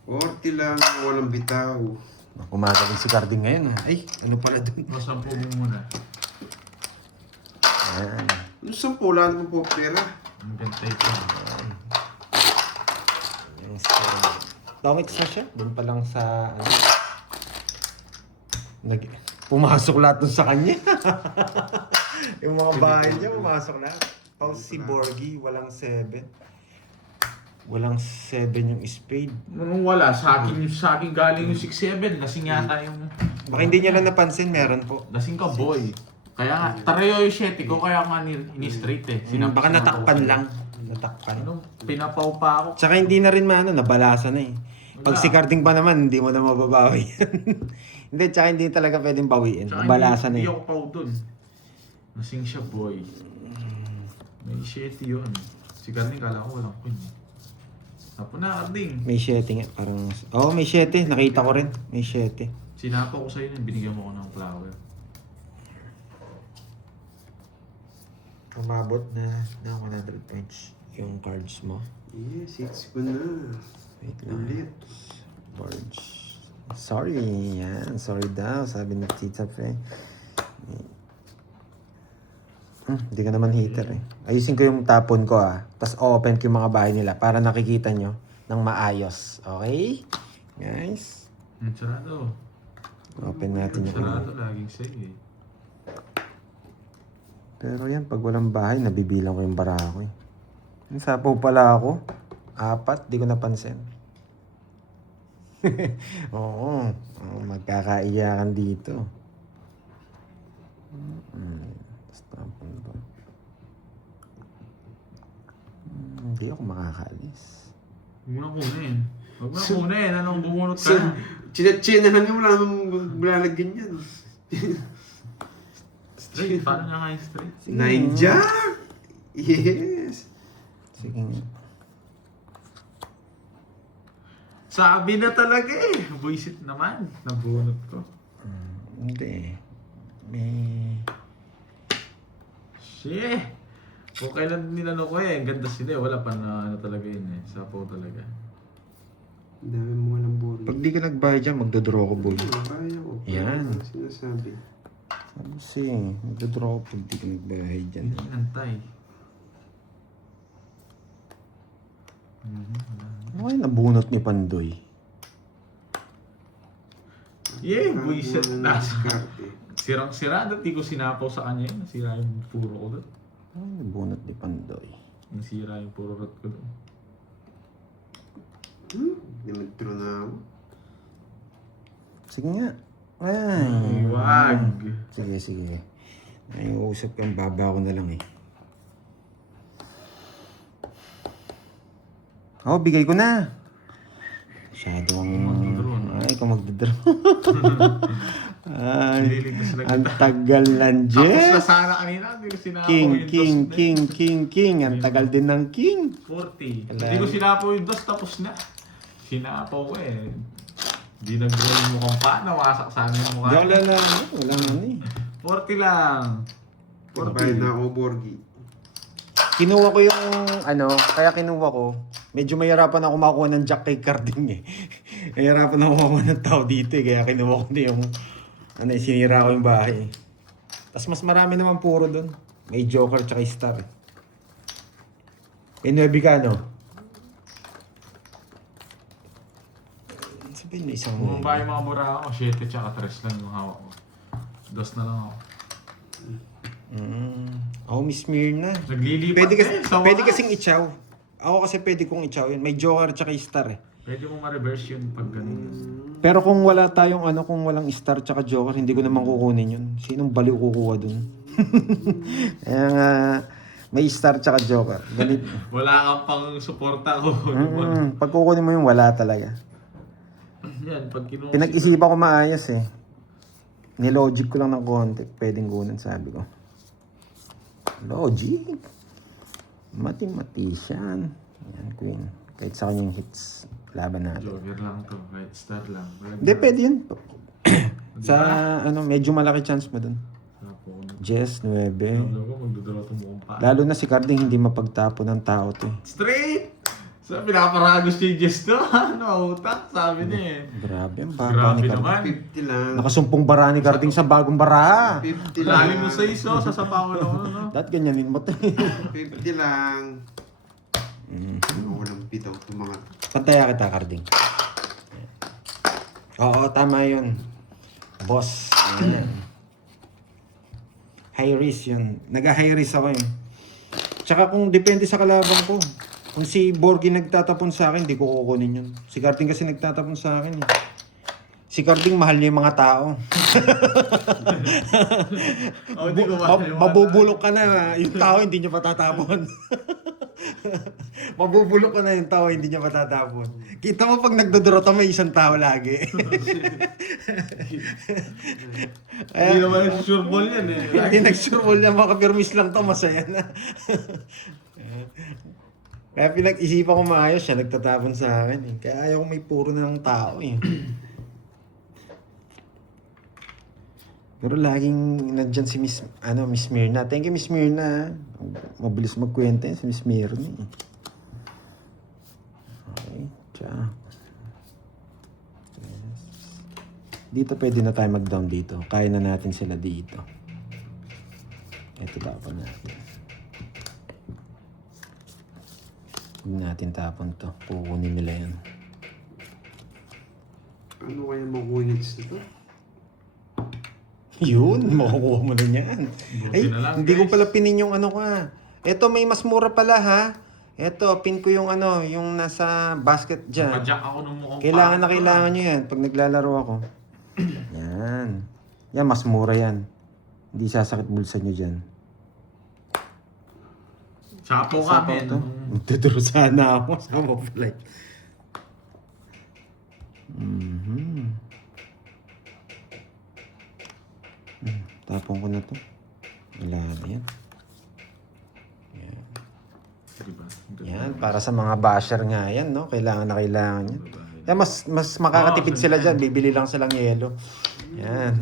40 lang, walang bitaw. Kumatagal si Carding ngayon ah. Ay, ano pala dun? Masampo mo muna. Ayan. Ano sa pula naman po pera? Ang ganda ito. Yung score. Domix na siya. Doon pa lang sa ano. Pumasok lahat dun sa kanya. Yung mga bahay niya, pumasok lahat. Pause si Borgie, walang 7. Walang 7 yung spade. Nung wala, sa akin galing yung 6-7. Lasing yata yung... Baka hindi niya lang napansin, meron po. Lasing ka, boy. Kaya nga, tarayo yung 7 ko, kaya nga ni-straight eh. Baka natakpan lang. Natakpan. Ano, pinapaw pa ako. Tsaka hindi na rin nabalasa na eh. Pag Wala. si Carding pa naman, hindi mo na mababawi yan. Hindi, tsaka hindi talaga pwedeng bawiin. Tsaka Nabalasa na hindi eh. ako paw dun. Lasing siya, boy. May 7 yun. Si Carling, kala ko walang queen. Tapo na, Carling. May 7 nga. Parang... Oo, may 7. Nakita ko rin. May 7. Sinapa ko sa'yo yun, binigyan mo ko ng flower. Umabot na 100 points yung cards mo. Yes, hits ko na. Wait lang. Ulit. Cards. Sorry, yan. Sorry daw, sabi ni Tita Fe. Hindi ka naman hater eh. Ayusin ko yung tapon ko Tapos open ko yung mga bahay nila para nakikita nyo ng maayos. Okay? Guys, Sarado. open natin yung Sarado, laging sa'yo eh. Pero yan, pag walang bahay, nabibilang ko yung bara ko eh. Sapaw pala ako. 4, di ko napansin. Oo, magkakaiyakan dito. Tapon to. Hindi ako makakaalis. Huwag mo na kunin. Huwag mo na kunin. Anong bumunot ka na? Chinahan mo lang bulalagyan yan. Straight. Paano nga kayo straight? Nine jack! Yes! Sige nga. Sabi na talaga eh. Buisit naman. Nabunot ko. Hindi. May... Shit! Kung kailan nilano ko eh. Ang ganda sila eh. Wala pa na ano talaga yun eh. Sapaw talaga. Ang dami mo walang boring. Pag di ka nagbayad dyan, magdodraw ko, boy. Kaya ko. Yan. Ano sinasabi? Sabi kasi, magdodraw ko pag di ka nagbayad dyan. Hindi antay. Ano kaya nabunot ni Pandoy? Yeah, buisit. Nasa. Diskarte. Sirang-sira. Dati ko sinapaw sa kanya yun. Nasira yung puro ko doon. Ano nabunot ni Pandoy? Nasira yung puro rot ko doon. Dimetro na ako. Sige nga. Ay. Wag. Sige, sige. Ay, usap kang baba ko na lang eh. Oh, bigay ko na. Masyadong... Magdodraw, no? Ay, ikaw magdodraw. Ay, Nililigtas lang ang kita. tagal lang, Tapos na Jeff. sana kanina. Hindi ko sinapaw King, yung king, dos na king, king, king. Ang tagal din ng king. 40. Wala. Hindi ko sinapaw yung dos. Tapos na. Sinapaw ko eh. Hindi nag-roll yung mukhang pa. Nawasak sana yung mukha. Diyan wala lang. Walang ano eh. 40 lang. Pagbayad na ako, Borgie. Kinuha ko yung ano, kaya kinuha ko. Medyo mahirapan ako makuha ng jack kay Carding eh. Mahirapan ako makuha ng tao dito eh. Kaya kinuha ko na yung, ano eh, sinira ko yung bahay. Tapos mas marami naman puro doon. May Joker tsaka Star eh. Inuwi ka no? Sabihin na isang Bumaba yung mga mura ako. 7 tsaka 3 lang yung hawak ko. Dos na lang ako. Ako Miss Mirna. Naglilipat Pwede, eh, sa pwede wakas. kasing ichaw. Ako kasi pwede kong ichaw yun. May Joker tsaka Star eh. Pwede mo ma-reverse yun pag ganun. Pero kung wala tayong ano, kung walang Star tsaka Joker, hindi ko naman kukunin yun. Sinong baliw kukuha dun? Kaya nga, may Star tsaka Joker. Ganit. Wala kang pang suporta ko. Pag kukunin mo yung wala talaga. Yan, pag kinuha Pinag-isipan ko maayos eh. Nilogic ko lang ng konti. Pwedeng kunin, sabi ko. Logic. Mathematician. Yan, Queen. Kahit sa kanyang hits, laban natin. Joker lang to, kahit star lang. Hindi, pwede yun. Sa, ano, medyo malaki chance mo dun. Jess, 9. Magdodoro itong mukhang pa. Lalo na si Carding, hindi mapagtapo ng tao to eh. Straight! Sabi, pinaparagos niya yung Jess to. Ano, utak? Sabi niya eh. Grabe, ang baba Grabe ni Carding. naman. 50 lang. Nakasumpong bara ni Carding sa bagong bara. 50 lang. Lalim mo sa iso, sasapawan ako, no? Dahil ganyanin mo to 50 lang. Walang bitaw itong mga... Pantaya kita, Carding. Oo, tama yun. Boss. Ayan. High risk yun. Nag-high risk ako yun. Tsaka kung depende sa kalaban ko. Kung si Borgie nagtatapon sa akin, di ko kukunin yun. Si Carding kasi nagtatapon sa akin. Eh. Si Carding mahal niya yung mga tao. Oh, hindi ko mahal yung mga Mabubulok ka na. Yung tao hindi niya patatapon. Mabubulok ka na yung tao hindi niya patatapon. Kita mo pag nagdodrota may isang tao lagi. Hindi naman yung sure ball yan eh. Hindi nag-sureball na makapirmis lang to, masaya na. Kaya pinag-isipan ko maayos siya, nagtatapon sa akin eh. Kaya ayaw ko may puro na ng tao eh. Pero laging nandyan si Miss Mirna. Thank you, Miss Mirna. Mabilis magkwenta si Miss Mirna eh. Okay, tsa. Yes. Dito pwede na tayo mag-down dito. Kaya na natin sila dito. Ito tapon natin. Huwag natin tapon to. Kukunin nila yan. Ano kaya makuha nito ito? Yun, makukuha mo na yan. Ay, na lang, hindi ko guys. pala pinin yung ano ka. Ito, may mas mura pala ha. Ito, pin ko yung ano, yung nasa basket dyan. Napadyak ako ng mukhang Kailangan na pangit. kailangan nyo yan pag naglalaro ako. Yan. Yan, mas mura yan. Hindi sasakit bulsa nyo dyan. Sapo Sapaw kami. to. Magtuturo sana ako. Sama pala. Tapon ko na to. Wala na yan. Yan. Diba? Yan, para sa mga basher nga yan, no? Kailangan na kailangan yan. Yan, mas makakatipid sila dyan. Bibili lang silang yelo. Yan.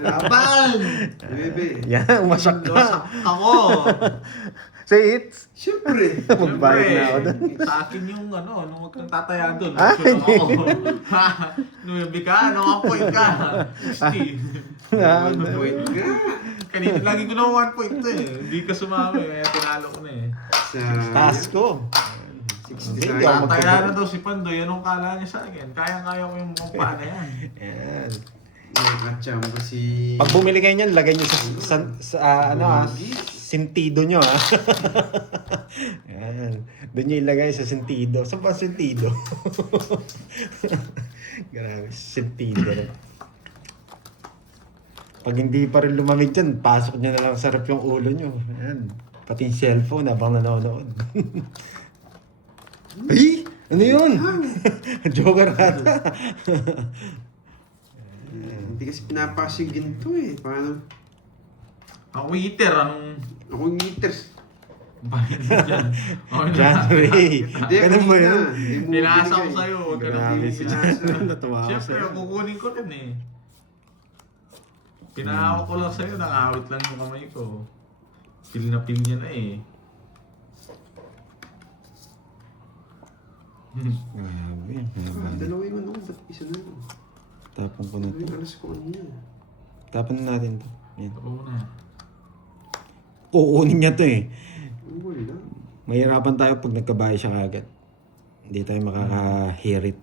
Laban! Bebe. Yan, umasak Dosak na. ako! Say it. Siyempre. Magbayad na ako doon. Sa akin yung ano, nung huwag kang tataya doon. Ah, Ako. Nuyabi ka, ano ka point ka? Steve. Ah, Point ka. Kanina lagi ko na 1 point to eh. Hindi ka sumami, kaya tinalo ko na eh. Sa... taas ko. Hindi Hindi ako Tataya na daw si Pandoy, anong kala niya sa akin? Kaya-kaya ko yung mukhang paana yan. Yan. Nakachamba si... Pag bumili kayo niyan, lagay niyo sa sentido niyo ha. Yan. Doon niyo ilagay sa sentido. Saan ba sentido? Grabe, sentido. Pag hindi pa rin lumamig dyan, pasok niyo na lang sa rep yung ulo niyo. Yan. Pati yung cellphone habang nanonood. Ay! Ano yun? Joker ata. Hindi kasi pinapas yung ginto eh. Paano? Ako waiter, anong... Ako yung meters. Bakit dyan? Okay na. January. Hindi, Ganun ba yun? Pinasa ko sa'yo, huwag ka nang Grabe pili si pinasa. Natuwa ako Siyempre, sa'yo. kukunin ko rin eh. Pinahawak ko lang sa'yo, nakawit lang yung kamay ko. Pil na pil niya na eh. Grabe. Dalawa yung ano, ba't isa na yun? Tapon ko na Ano to. yung alas ko niya? Tapon na natin to. Yan. Oo na. Kukunin niya to eh. Wala. Mahirapan tayo pag nagkabahay siya kagad. Hindi tayo makakahirit.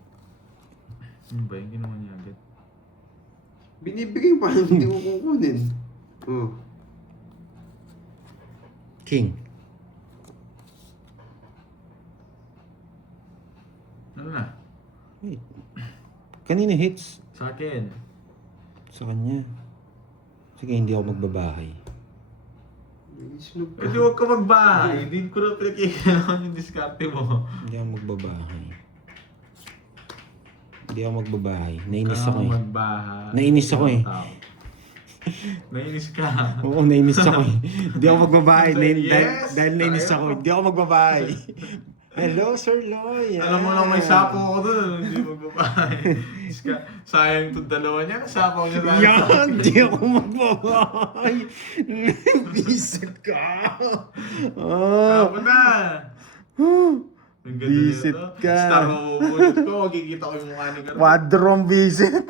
Ano ba yung ginawa niya agad? Binibigay pa lang hindi ko kukunin. Oh. King. Ano na? Wait. Kanina hits Sa akin. sa kanya. Sige, hindi ako magbabahay. May sunog Eh ka. di huwag ka magbahay. Hindi ko na pinagkikailangan yung diskarte mo. Hindi ako magbabahay. Hindi ako magbabahay. Nainis ako eh. Magbahay. Nainis ako eh. Nainis ka. Oo, nainis ako eh. Hindi ako magbabahay. Yes! Dahil nainis Ayaw. ako. Hindi ako magbabahay. Hello, Sir Loy. Alam mo lang may sapo ko doon. Hindi magbabahay. Sayang itong dalawa niya. Sapo niya tayo. Yan! Hindi ako magbabahay. Bisit ka. Oh. Ako na. Ang ganda Visit nito. ka. Star mabubunot ko. Makikita ko yung mukha ni Carlo. Wadrong visit.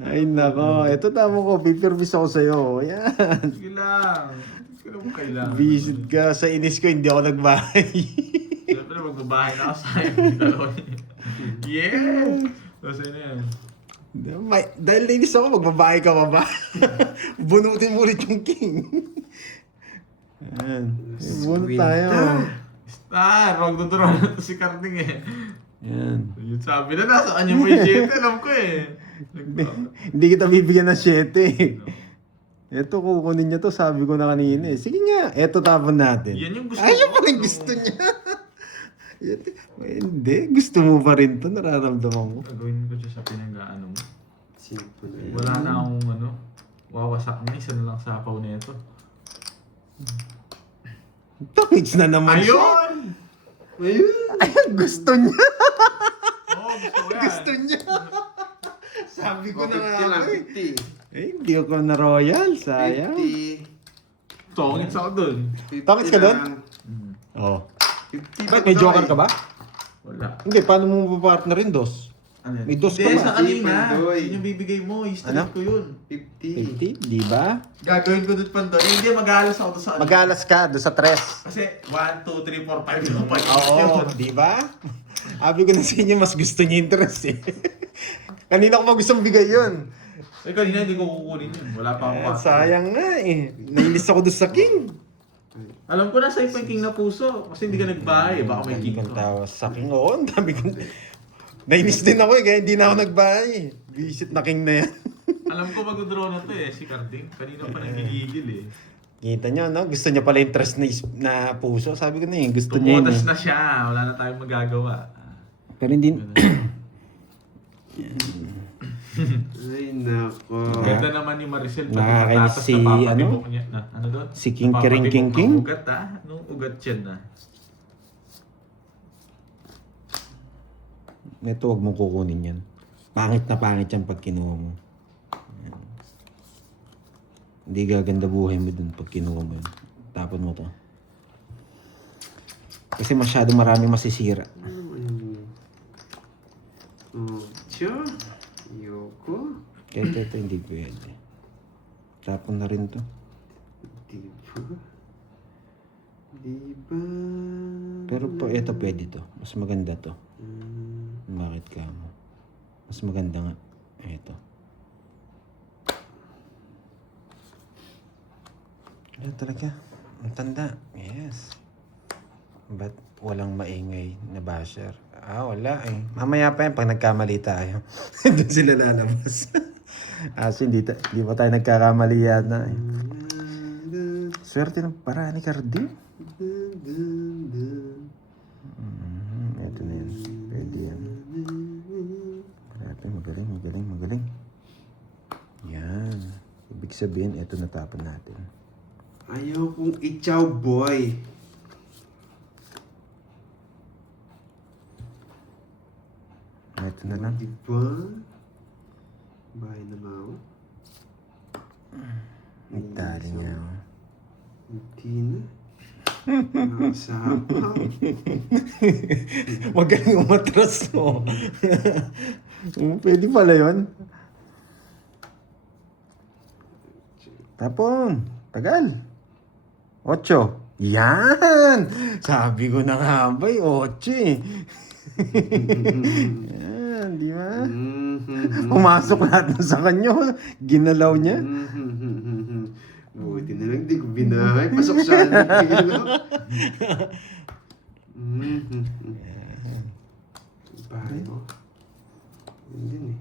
Ay nako, ito tamo ko, pipirmis ako sa'yo. Yan. Sige lang. Hindi ko naman kailangan. Visit ka, sa inis ko hindi ako nagbahay. Siyempre magbabahay na ako sayang yung dalawa niya. Yes! Kasi na yan. Dahil nainis ako, magbabahay ka pa ba? Bunutin mo ulit yung king. Yan. Bunot tayo. Star! Huwag tuturuan na to si Carding eh. Yan. Yun sabi na nasa kanya mo yung 7. Alam ko eh. Hindi kita bibigyan ng 7. Ito, kukunin niya to, sabi ko na kanina eh. Sige nga, eto tapon natin. Yan yung gusto Ay, yan ko. pala yung gusto niya. Yan. Hindi, gusto mo pa rin to, nararamdaman ko. Gagawin ko siya sa pinag-ano mo. Simple na yun. Wala na akong ano. Wawasak na. Isa na lang sapaw na ito. Tangits na naman siya. Ayun! Ayun! Ayun, gusto niya. Oo, gusto ko yan. Gusto niya. Sabi ko na 50 nga lang, ako eh. 50. Hindi ako na royal, sayang. 50. Tongits ako dun. 50 Tangits ka doon? lang. Oo. 50 Bakit may joker ka ba? Wala. Hindi, paano mo mapapartner rin, dos? Ano yan? May dos ka Hindi, ba? sa kanina. Pandoy. Yun yung bibigay mo. I-straight Ano? ko yun. 50. 50, di ba? Gagawin ko doon Pandoy. Hindi, mag-aalas ako doon sa kanina. Mag-alas ka doon sa 3. Kasi 1, 2, 3, 4, 5 yung Oo, di ba? Sabi ko na sa inyo, mas gusto niya interest eh. Kanina ko pa gustong bigay yun. Eh, kanina hindi ko kukunin yun. Wala pa akong mata. Sayang nga eh. Nainis ako doon sa king. Alam ko na sa'yo pa yung king na puso. Kasi hindi ka nagbahay. Baka may king kong ko. tawa sa king. Oo, ang dami kong... Nainis din ako eh, kaya hindi na ako nagbahay. Visit na king na yan. Alam ko mag-draw na to eh, si Carding. Kanina pa nagigigil eh. Kita nyo, no? Gusto niya pala interest na puso. Sabi ko na eh, gusto niya yun Tumutas eh. na siya. Wala na tayong magagawa. Pero hindi... Ay, nako. Ganda naman ni Maricel. Nakakainis Patatas si, na papatibok ano? Niya. Na, ano doon? Si King Kering Papatibok King ng King? Ugat ha? Anong ugat yan na? Ito, huwag mong kukunin yan. Pangit na pangit yan pag kinuha mo. Yan. Hindi gaganda buhay mo dun pag kinuha mo yun. Tapon mo to. Kasi masyado marami masisira. Ano yun? Oh, tiyo. Yoko. Kaya ito hindi pwede. Tapon na rin to. Di ba? Di ba? Pero po, ito pwede to. Mas maganda to. Hmm. Bakit ka mo? Mas maganda nga. Ito. Ano talaga? Ang tanda. Yes. Ba't walang maingay na basher? Wala eh. Mamaya pa yan pag nagkamali tayo. Doon sila lalabas. Hindi pa tayo nagkakamali yata eh. Swerte ng para ni Cardi. Ito na yan. Pwede yan. Grabe, magaling. Yan. Ibig sabihin, ito natapon natin. Ayaw kong ichaw, boy. Ito na lang. Di ba? Bahay na mao. Nagtali niya ako. Hindi na. Nakasapaw. Magaling umatras no. Pwede pala yun. Tapon. Tagal. 8. Yan! Sabi ko na nga ba, 8 eh. Yan, di ba? Pumasok lahat na sa kanya. Ginalaw niya. Buti na lang, di ko binahay. Pasok siya. Bahay mo. Yun din eh.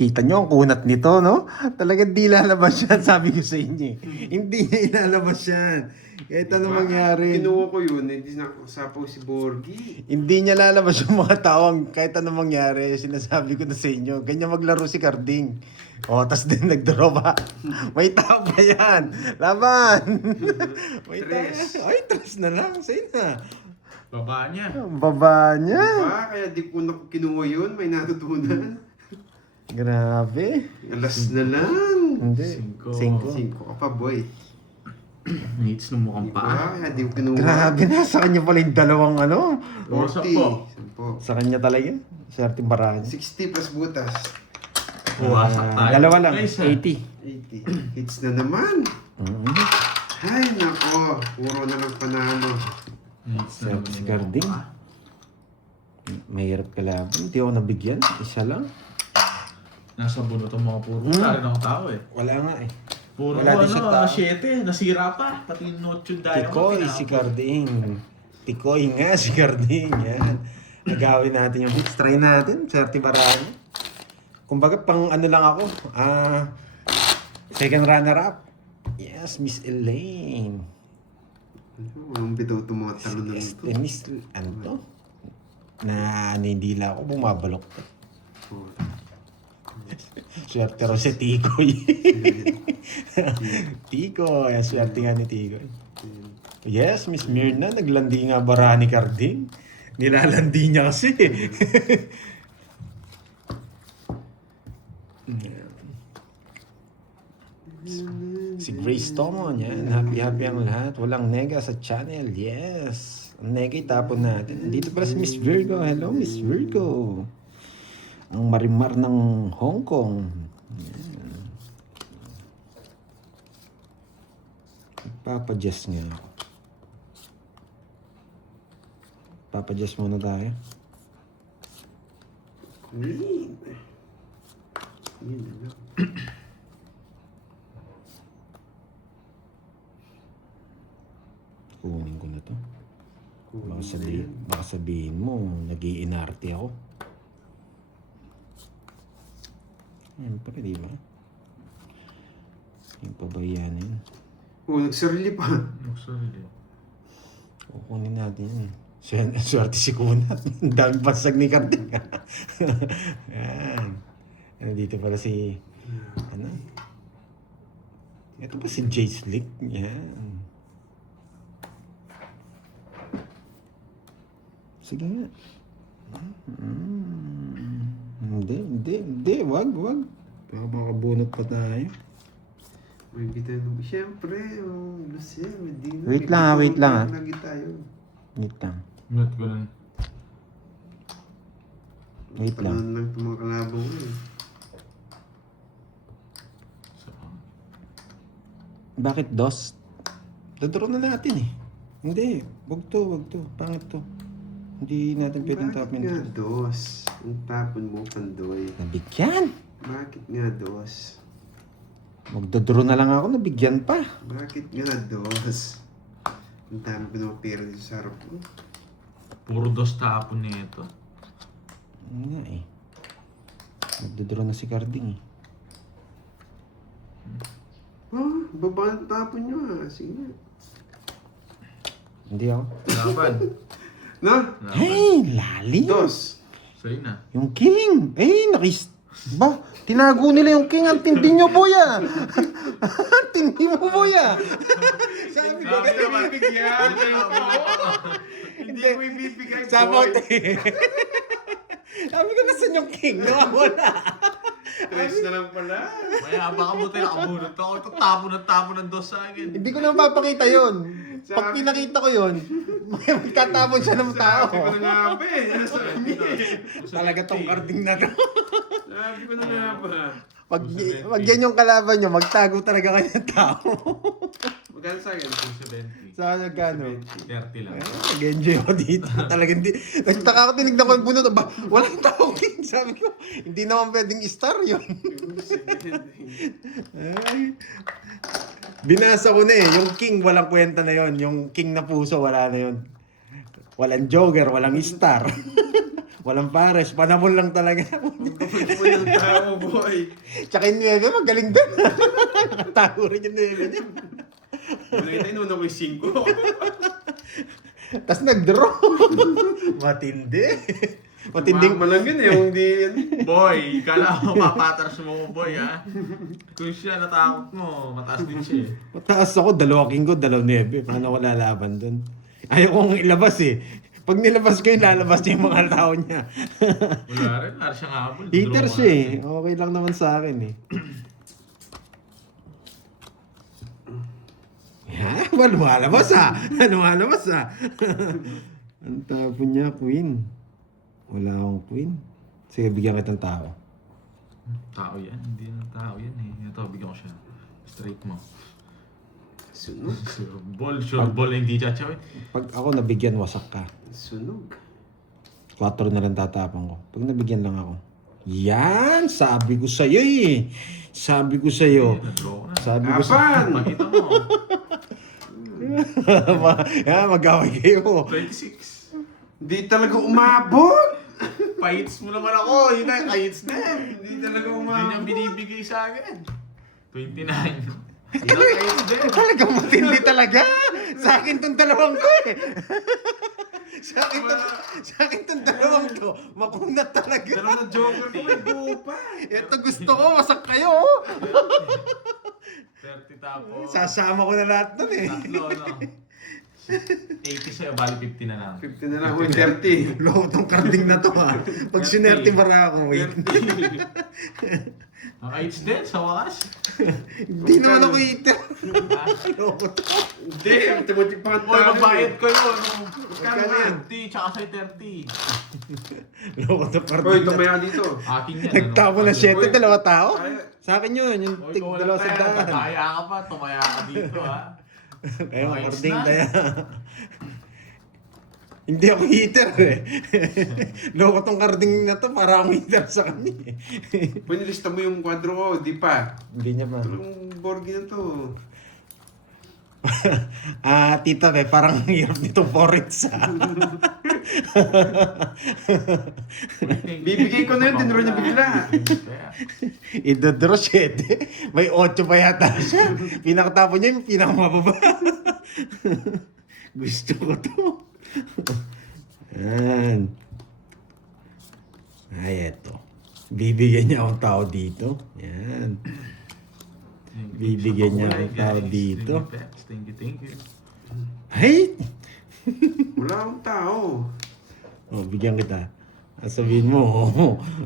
Kita nyo ang kunat nito, no? Talagang di lalabas yan, sabi ko sa inyo. Hindi niya ilalabas yan. Kahit ano mangyari. Kinuha ko yun, hindi nakasapaw si Borgie. Hindi niya lalabas yung mga tawang kahit ano mangyari. Sinasabi ko na sa inyo. Ganyan maglaro si Carding. Tas din nag-draw pa. May tao pa yan. Laban. May Tres. Ay, 3 na lang. Sa'yo na. Baba niya. Ang baba niya. Diba? Kaya di ko na kinuha yun, may natutunan. Grabe. Alas na lang. Hindi. 5. 5 ka pa, boy. Hits ng mukhang Diba? paa. Kaya di ko kinuha. Grabe na. Sa kanya pala yung dalawang ano. 40. Sa kanya talaga. Swerte baraan. 60 plus butas. Buwasak tayo. Dalawa lang. Guys, 80. 80. Hits na naman. Ay, nako. Puro na lang panalo. Hits na naman Si yung Carding. mukhang paa. Mahirap kalaban. Hindi ako nabigyan. Isa lang. Nasa bunot ang mga puro. Wala rin ako tao eh. Wala nga eh. Puro Wala din siya tao. 7. Nasira pa. Pati yung note yung diamond. Tikoy si Carding. Tikoy nga si Carding. Yan. Nagawin natin yung hits. Try natin. Swerte baraan. Kumbaga pang ano lang ako. Second runner-up. Yes, Miss Elaine. Walang bitaw itong mga talon na ito. Miss, ano to? Na nindila ako, bumabalok to. Oh. Swerte rin si Tikoy. Tikoy, ang swerte nga ni Tikoy. Yes, Miss Mirna, naglandi nga bara ni Carding. Nilalandi niya kasi. Si Grace Tomon, yan. Happy ang lahat. Walang nega sa channel. Yes. Ang Neki tapon natin. Dito pala si Miss Virgo. Hello, Miss Virgo. Ang marimar ng Hong Kong. Ayan. Papadjust nga ako. Papadjust muna tayo. Green. Yun na lang. Kunin ko na to. Kunin mo na yan. Baka sabihin mo, nag-iinarte ako. Siyempre, di ba? Yung pabayanin. Oh, nagsarili pa. Sorry. Kukunin natin yun. Swerte si Kunat. Ang daming basag ni Karding. Yan. Dito pala si... Ano? Ito pa si Jay Slick. Yan. Sige nga. Hindi. Wag. Baka makabunot pa tayo. May bitanong. Siyempre, Lucia, Medina. Wait lang. Lagi tayo. Wait lang. Not ko lang. Wait lang. Panahon lang itong mga kalabang ko eh. Bakit dos? Dodoro na natin eh. Hindi. Wag to. Pangit to. Hindi natin pwedeng Bakit tapin. nga dos? Ang tapon mo, Pandoy. Nabigyan. Bakit nga dos? Magdodoro na lang ako, nabigyan pa. Bakit nga dos? Ang dami ko ng pera dito sa harap ko. Puro dos tapon nito. Ano nga eh. Magdodoro na si Carding eh. Oh, baba ang tapon nyo ah. Sige nga. Hindi ako. Laban. No? Laban. Hey, lalim. Dos. Sa'yo na. Yung king. Eh, Ba, tinago nila yung king. Ang tindi nyo, boya. Ang tindi mo, boya. Sabi ko, Sabi naman, bigyan. Hindi ko ibibigay, Sabot eh. Sabi ko, nasan yung king? Wala. Tres na lang pala. Maya, baka mo tayo nakabunot ako. Ito tapo ng dos sa akin. Hindi ko naman papakita yun. Pag pinakita ko yun, magtatapon siya ng tao. Sabi ko na nga ba eh. Sabi Talaga tong Carding na to. ko na nga ba. Pag yan yung kalaban nyo, magtago talaga kayo ng tao. Magkano sa akin? 270. Saan nagkano? 30 lang. Nag-enjoy ako dito. Talagang hindi. Nagtaka ako, tinignan ko yung bunot. Ba, walang tao king. Sabi ko, hindi naman pwedeng star yun. Ay. Binasa ko na eh. Yung king, walang kwenta na yon. Yung king na puso, wala na yon. Walang joker, walang star. Walang pares. Panamon lang talaga. Kapag mo ng tao, boy. Tsaka yung 9, magaling din. Nakatago rin yung 9 niya. Nakita yun, una ko yung 5. Tapos nag-draw. Matindi. Matinding. Tumama lang yun eh, yung di yan. Boy, kala mo mapatras mo, boy, ha? Kung siya natakot mo, mataas din siya, eh. Mataas ako, 2 king ko, 2 9. Paano ko lalaban dun? Ayaw kong ilabas eh. Pag nilabas ko yun, lalabas niya yung mga tao niya. Wala siyang habol. Hater siya eh. Okay lang naman sa akin eh. Ha? Lumalabas ah. Lumalabas ah. Ang tapon niya, queen. Wala akong queen. Sige, bigyan kitang tao. Tao yan, hindi na tao yan, eh. Ito, bigyan ko siya. Straight mo. Sunog. Sure ball, hindi chachawin. Pag ako nabigyan, wasak ka. Sunog. 4 na lang tatapang ko. Pag nabigyan lang ako. Yan! Sabi ko sa'yo eh. Sabi ko sa'yo. Na-draw ko na. Sabi ko sa'yo. Apan! Pakita mo. Mag-away kayo. 26. Hindi talaga umabot! Pahits mo naman ako. Yun na, kahits na. Hindi talaga Hindi umabot. niya binibigay sa akin. 29. Yun na, kahits din. Talagang matindi talaga. Sa akin tong dalawang ko eh. sa akin tong dalawang to. Makunat talaga. Dalawa na joker ko, may buo pa. Ito gusto ko, wasak kayo. Oh. 30 tapos. Sasama ko na lahat nun eh. Tatlo, no? 80 sa'yo, bali 50 na lang. 50 na lang. Uy, 30. Loko tong carding na to ha. Pag sinerte bara ako, wait. Ang AIDS din, sa wakas. Hindi naman ako eater. Loko to. Hindi, Timothy pa Uy, mabayad ko yun. Magkano yan? 30, tsaka sa'yo 30. Loko to Uy, carding na. tumaya dito. Akin yan. Nagtapo na 7, Uy. dalawa tao. Ay, Sa akin yun, yung Uy, tig kung dalawa walang sa pera, daan. tataya ka pa, tumaya ka dito ha. Kaya Okay, carding it's kaya. Hindi ako heater eh. Loko tong carding na to, para akong heater sa kanya eh. Pinilista mo yung kwadro ko, di pa. Hindi niya pa. Tulong Borgi na to. Tita be, parang hirap nitong porridge ah. Bibigay ko na yun, tinuro niya bigla. Idodro 7. May 8 pa yata siya. Pinakatapo niya yung pinakamababa. Gusto ko to. Yan. Ay, eto. Bibigyan niya akong tao dito. Yan. Bibigyan niya akong tao dito. Thank you. Ay! Wala akong tao. Oh, bigyan kita. Sabihin mo,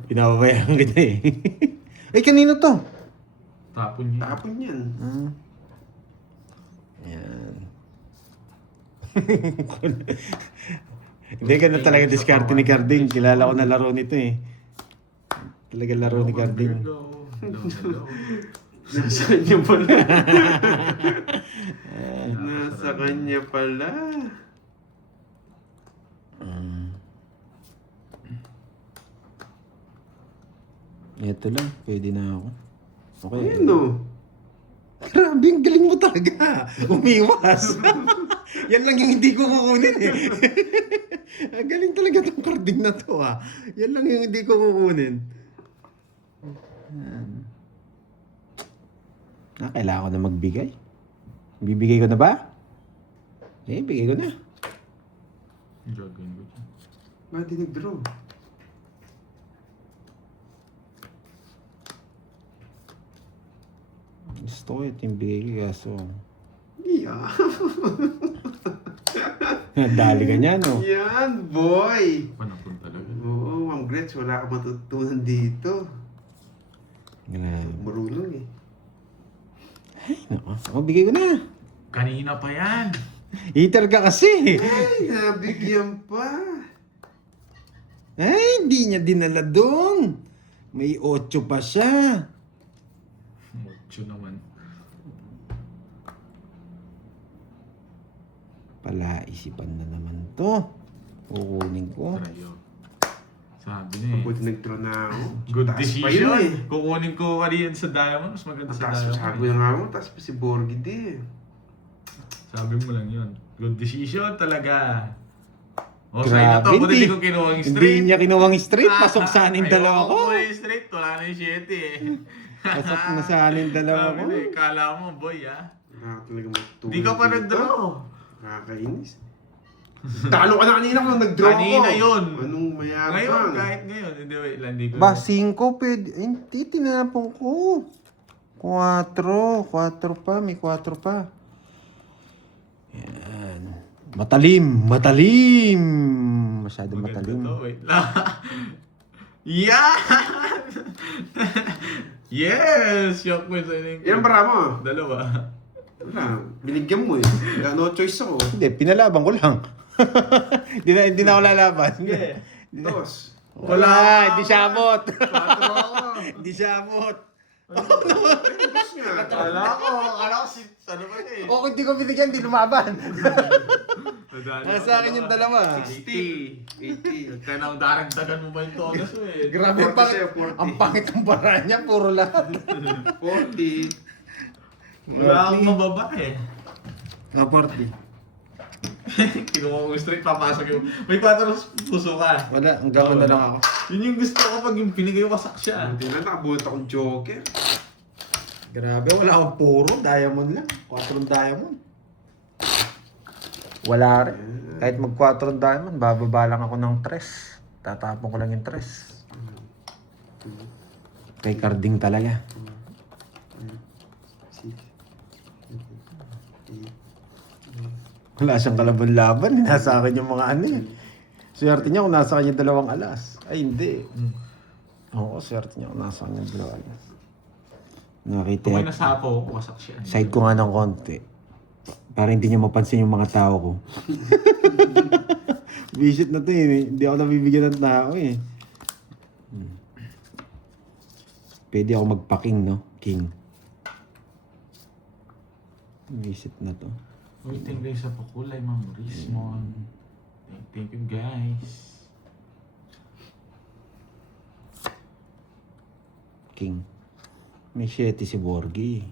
pinababayaan kita eh. Ay, kanino to? Tapon niya. Tapon yan. Yan. Hindi, ganun talaga diskarte ni Carding. Kilala ko na laro nito eh. Talaga laro ni Carding. Hello. Nasa kanya pala. Nasa kanya pala. Ito lang, pwede na ako. Okay. Ano? Grabe, ang galing mo talaga. Umiwas. Yan lang yung hindi ko kukunin eh. Ang galing talaga itong carding na to ah. Yan lang yung hindi ko kukunin. Yan. Kailangan ko na magbigay. Bibigay ko na ba? Eh, bigay ko na. Gagawin ko dyan. Ba't di nag-draw? Gusto ko ito yung bigay ko kaso... Yeah. Dali ka niya, no? Yan, boy. Panapon talaga. Oo, Ma'am Gretch, wala ka matutunan dito. Grabe. Marunong eh. Ay, nako. Oh, bigay ko na. Kanina pa yan. Eater ka kasi. Ay, nabigyan pa. Ay, hindi niya dinala doon. May 8 pa siya. Mucho naman. Palaisipan na naman to. Kukunin ko. Trayo. Sabi niya eh. Mabuti nag-draw na ako. Good Taas pa decision. yun eh. Kukunin ko kanina sa Diamond. Mas maganda sa Taas pa sabi Diamond. na nga mo, taas pa si Borgi di. Sabi mo lang yun. Good decision talaga. O, sa'yo na to. Grabe, Buti hindi ko kinuha yung Hindi straight. niya kinuwang straight. Pasok sa aning dalawa ko. Ayaw yung straight. Wala na yung 7 eh. Pasok na sa aning dalawa ko. Sabi na eh, kala mo boy ah. Nakaka talaga matulog. Di ka pa nag-draw. Nakakainis. Talo ka na kanina kung nag-draw ako. Kanina yun. Anong mayabang? Ngayon, kahit ngayon. Hindi, wait lang. Hindi ko. Ba, 5 pwede. Hindi, tinapon ko. 4. 4 pa. May 4 pa. Yan. Matalim. Matalim. Masyadong Maganda matalim. to, wait lang. Yan! Yes! Shock mo sa ining. Ilan para mo? Dalawa. Wala, binigyan mo eh. Wala, no choice ako. Hindi, pinalaban ko lang. Hindi na ako lalaban. Sige. Dos. Wala, hindi siya abot. Patro ako. Hindi siya abot. Dos nga. Kala ko si, ano ba eh? O kung di ko binigyan, di lumaban. Nadali Nasa akin yung dalawa. 60. 80. Kaya nang daragdagan mo ba yung tonos mo eh? Grabe, 40 sa'yo, 40. ang pangit ang bara niya, puro lahat. 40. Wala akong mababa eh. 40. Kinuha ko straight, papasok yung... May 4 puso ka. Wala, hanggang na lang ako. Yun yung gusto ko pag yung pinigay wasak siya. Buti na nakabunot akong joker. Grabe, wala akong puro. Diamond lang. 4 diamond. Wala rin. Kahit mag 4 diamond, bababa lang ako ng 3. Tatapon ko lang yung 3. Kay carding talaga. 6. Wala siyang kalaban-laban. Nasa akin yung mga ano eh. Swerte niya kung nasa kanya 2 alas. Ay, hindi. Oo, swerte niya kung nasa kanya 2 alas. Nakita Kung may nasapo, wasak siya. side ko nga ng konti. Para hindi niya mapansin yung mga tao ko. Visit na to eh. Hindi ako nabibigyan ng tao eh. Pwede ako magpa-king, no? King. Visit na to. Uy, thank you sa pakulay, Ma'am Rismon. Thank you, guys. King. May 7 si Borgie.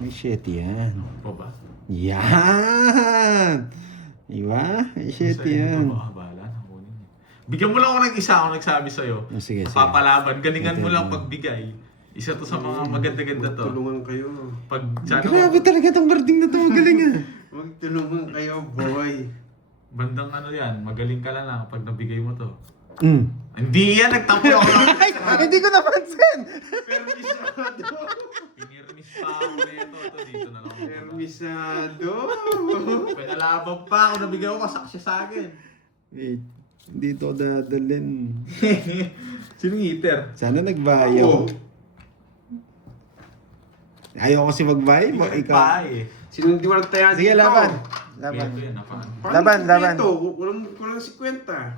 May 7 yan. Po ba? Yan! Diba? May 7 yan. Bahala na kunin niya. Bigyan mo lang ako ng isa ako nagsabi sa'yo. Oh, sige, sige. Papalaban. Galingan mo Ito, lang ito. pagbigay. Isa to sa mga maganda-ganda to. Magtulungan kayo. Pag sana Grabe talaga tong barding na to. Magaling ah. Magtulungan kayo, boy. bandang ano yan, magaling ka lang pag nabigay mo to. Mm. Hindi yan, nagtapo ako lang. Ay, hindi ko napansin. Permisado. Pinirmis pa ako nito. Ito dito na lang. Permisado. Pinalaban pa ako, nabigay ako, kasaksya sa akin. Wait, hindi to dadalhin. Sinong heater? Sana nagbayo. Ayaw kasi magbayo. Ikaw. Pa eh. Sino hindi walang taya Sige, dito? laban. Laban. Ito yan, napaan. Paano Laban, laban. ito? Walang 50.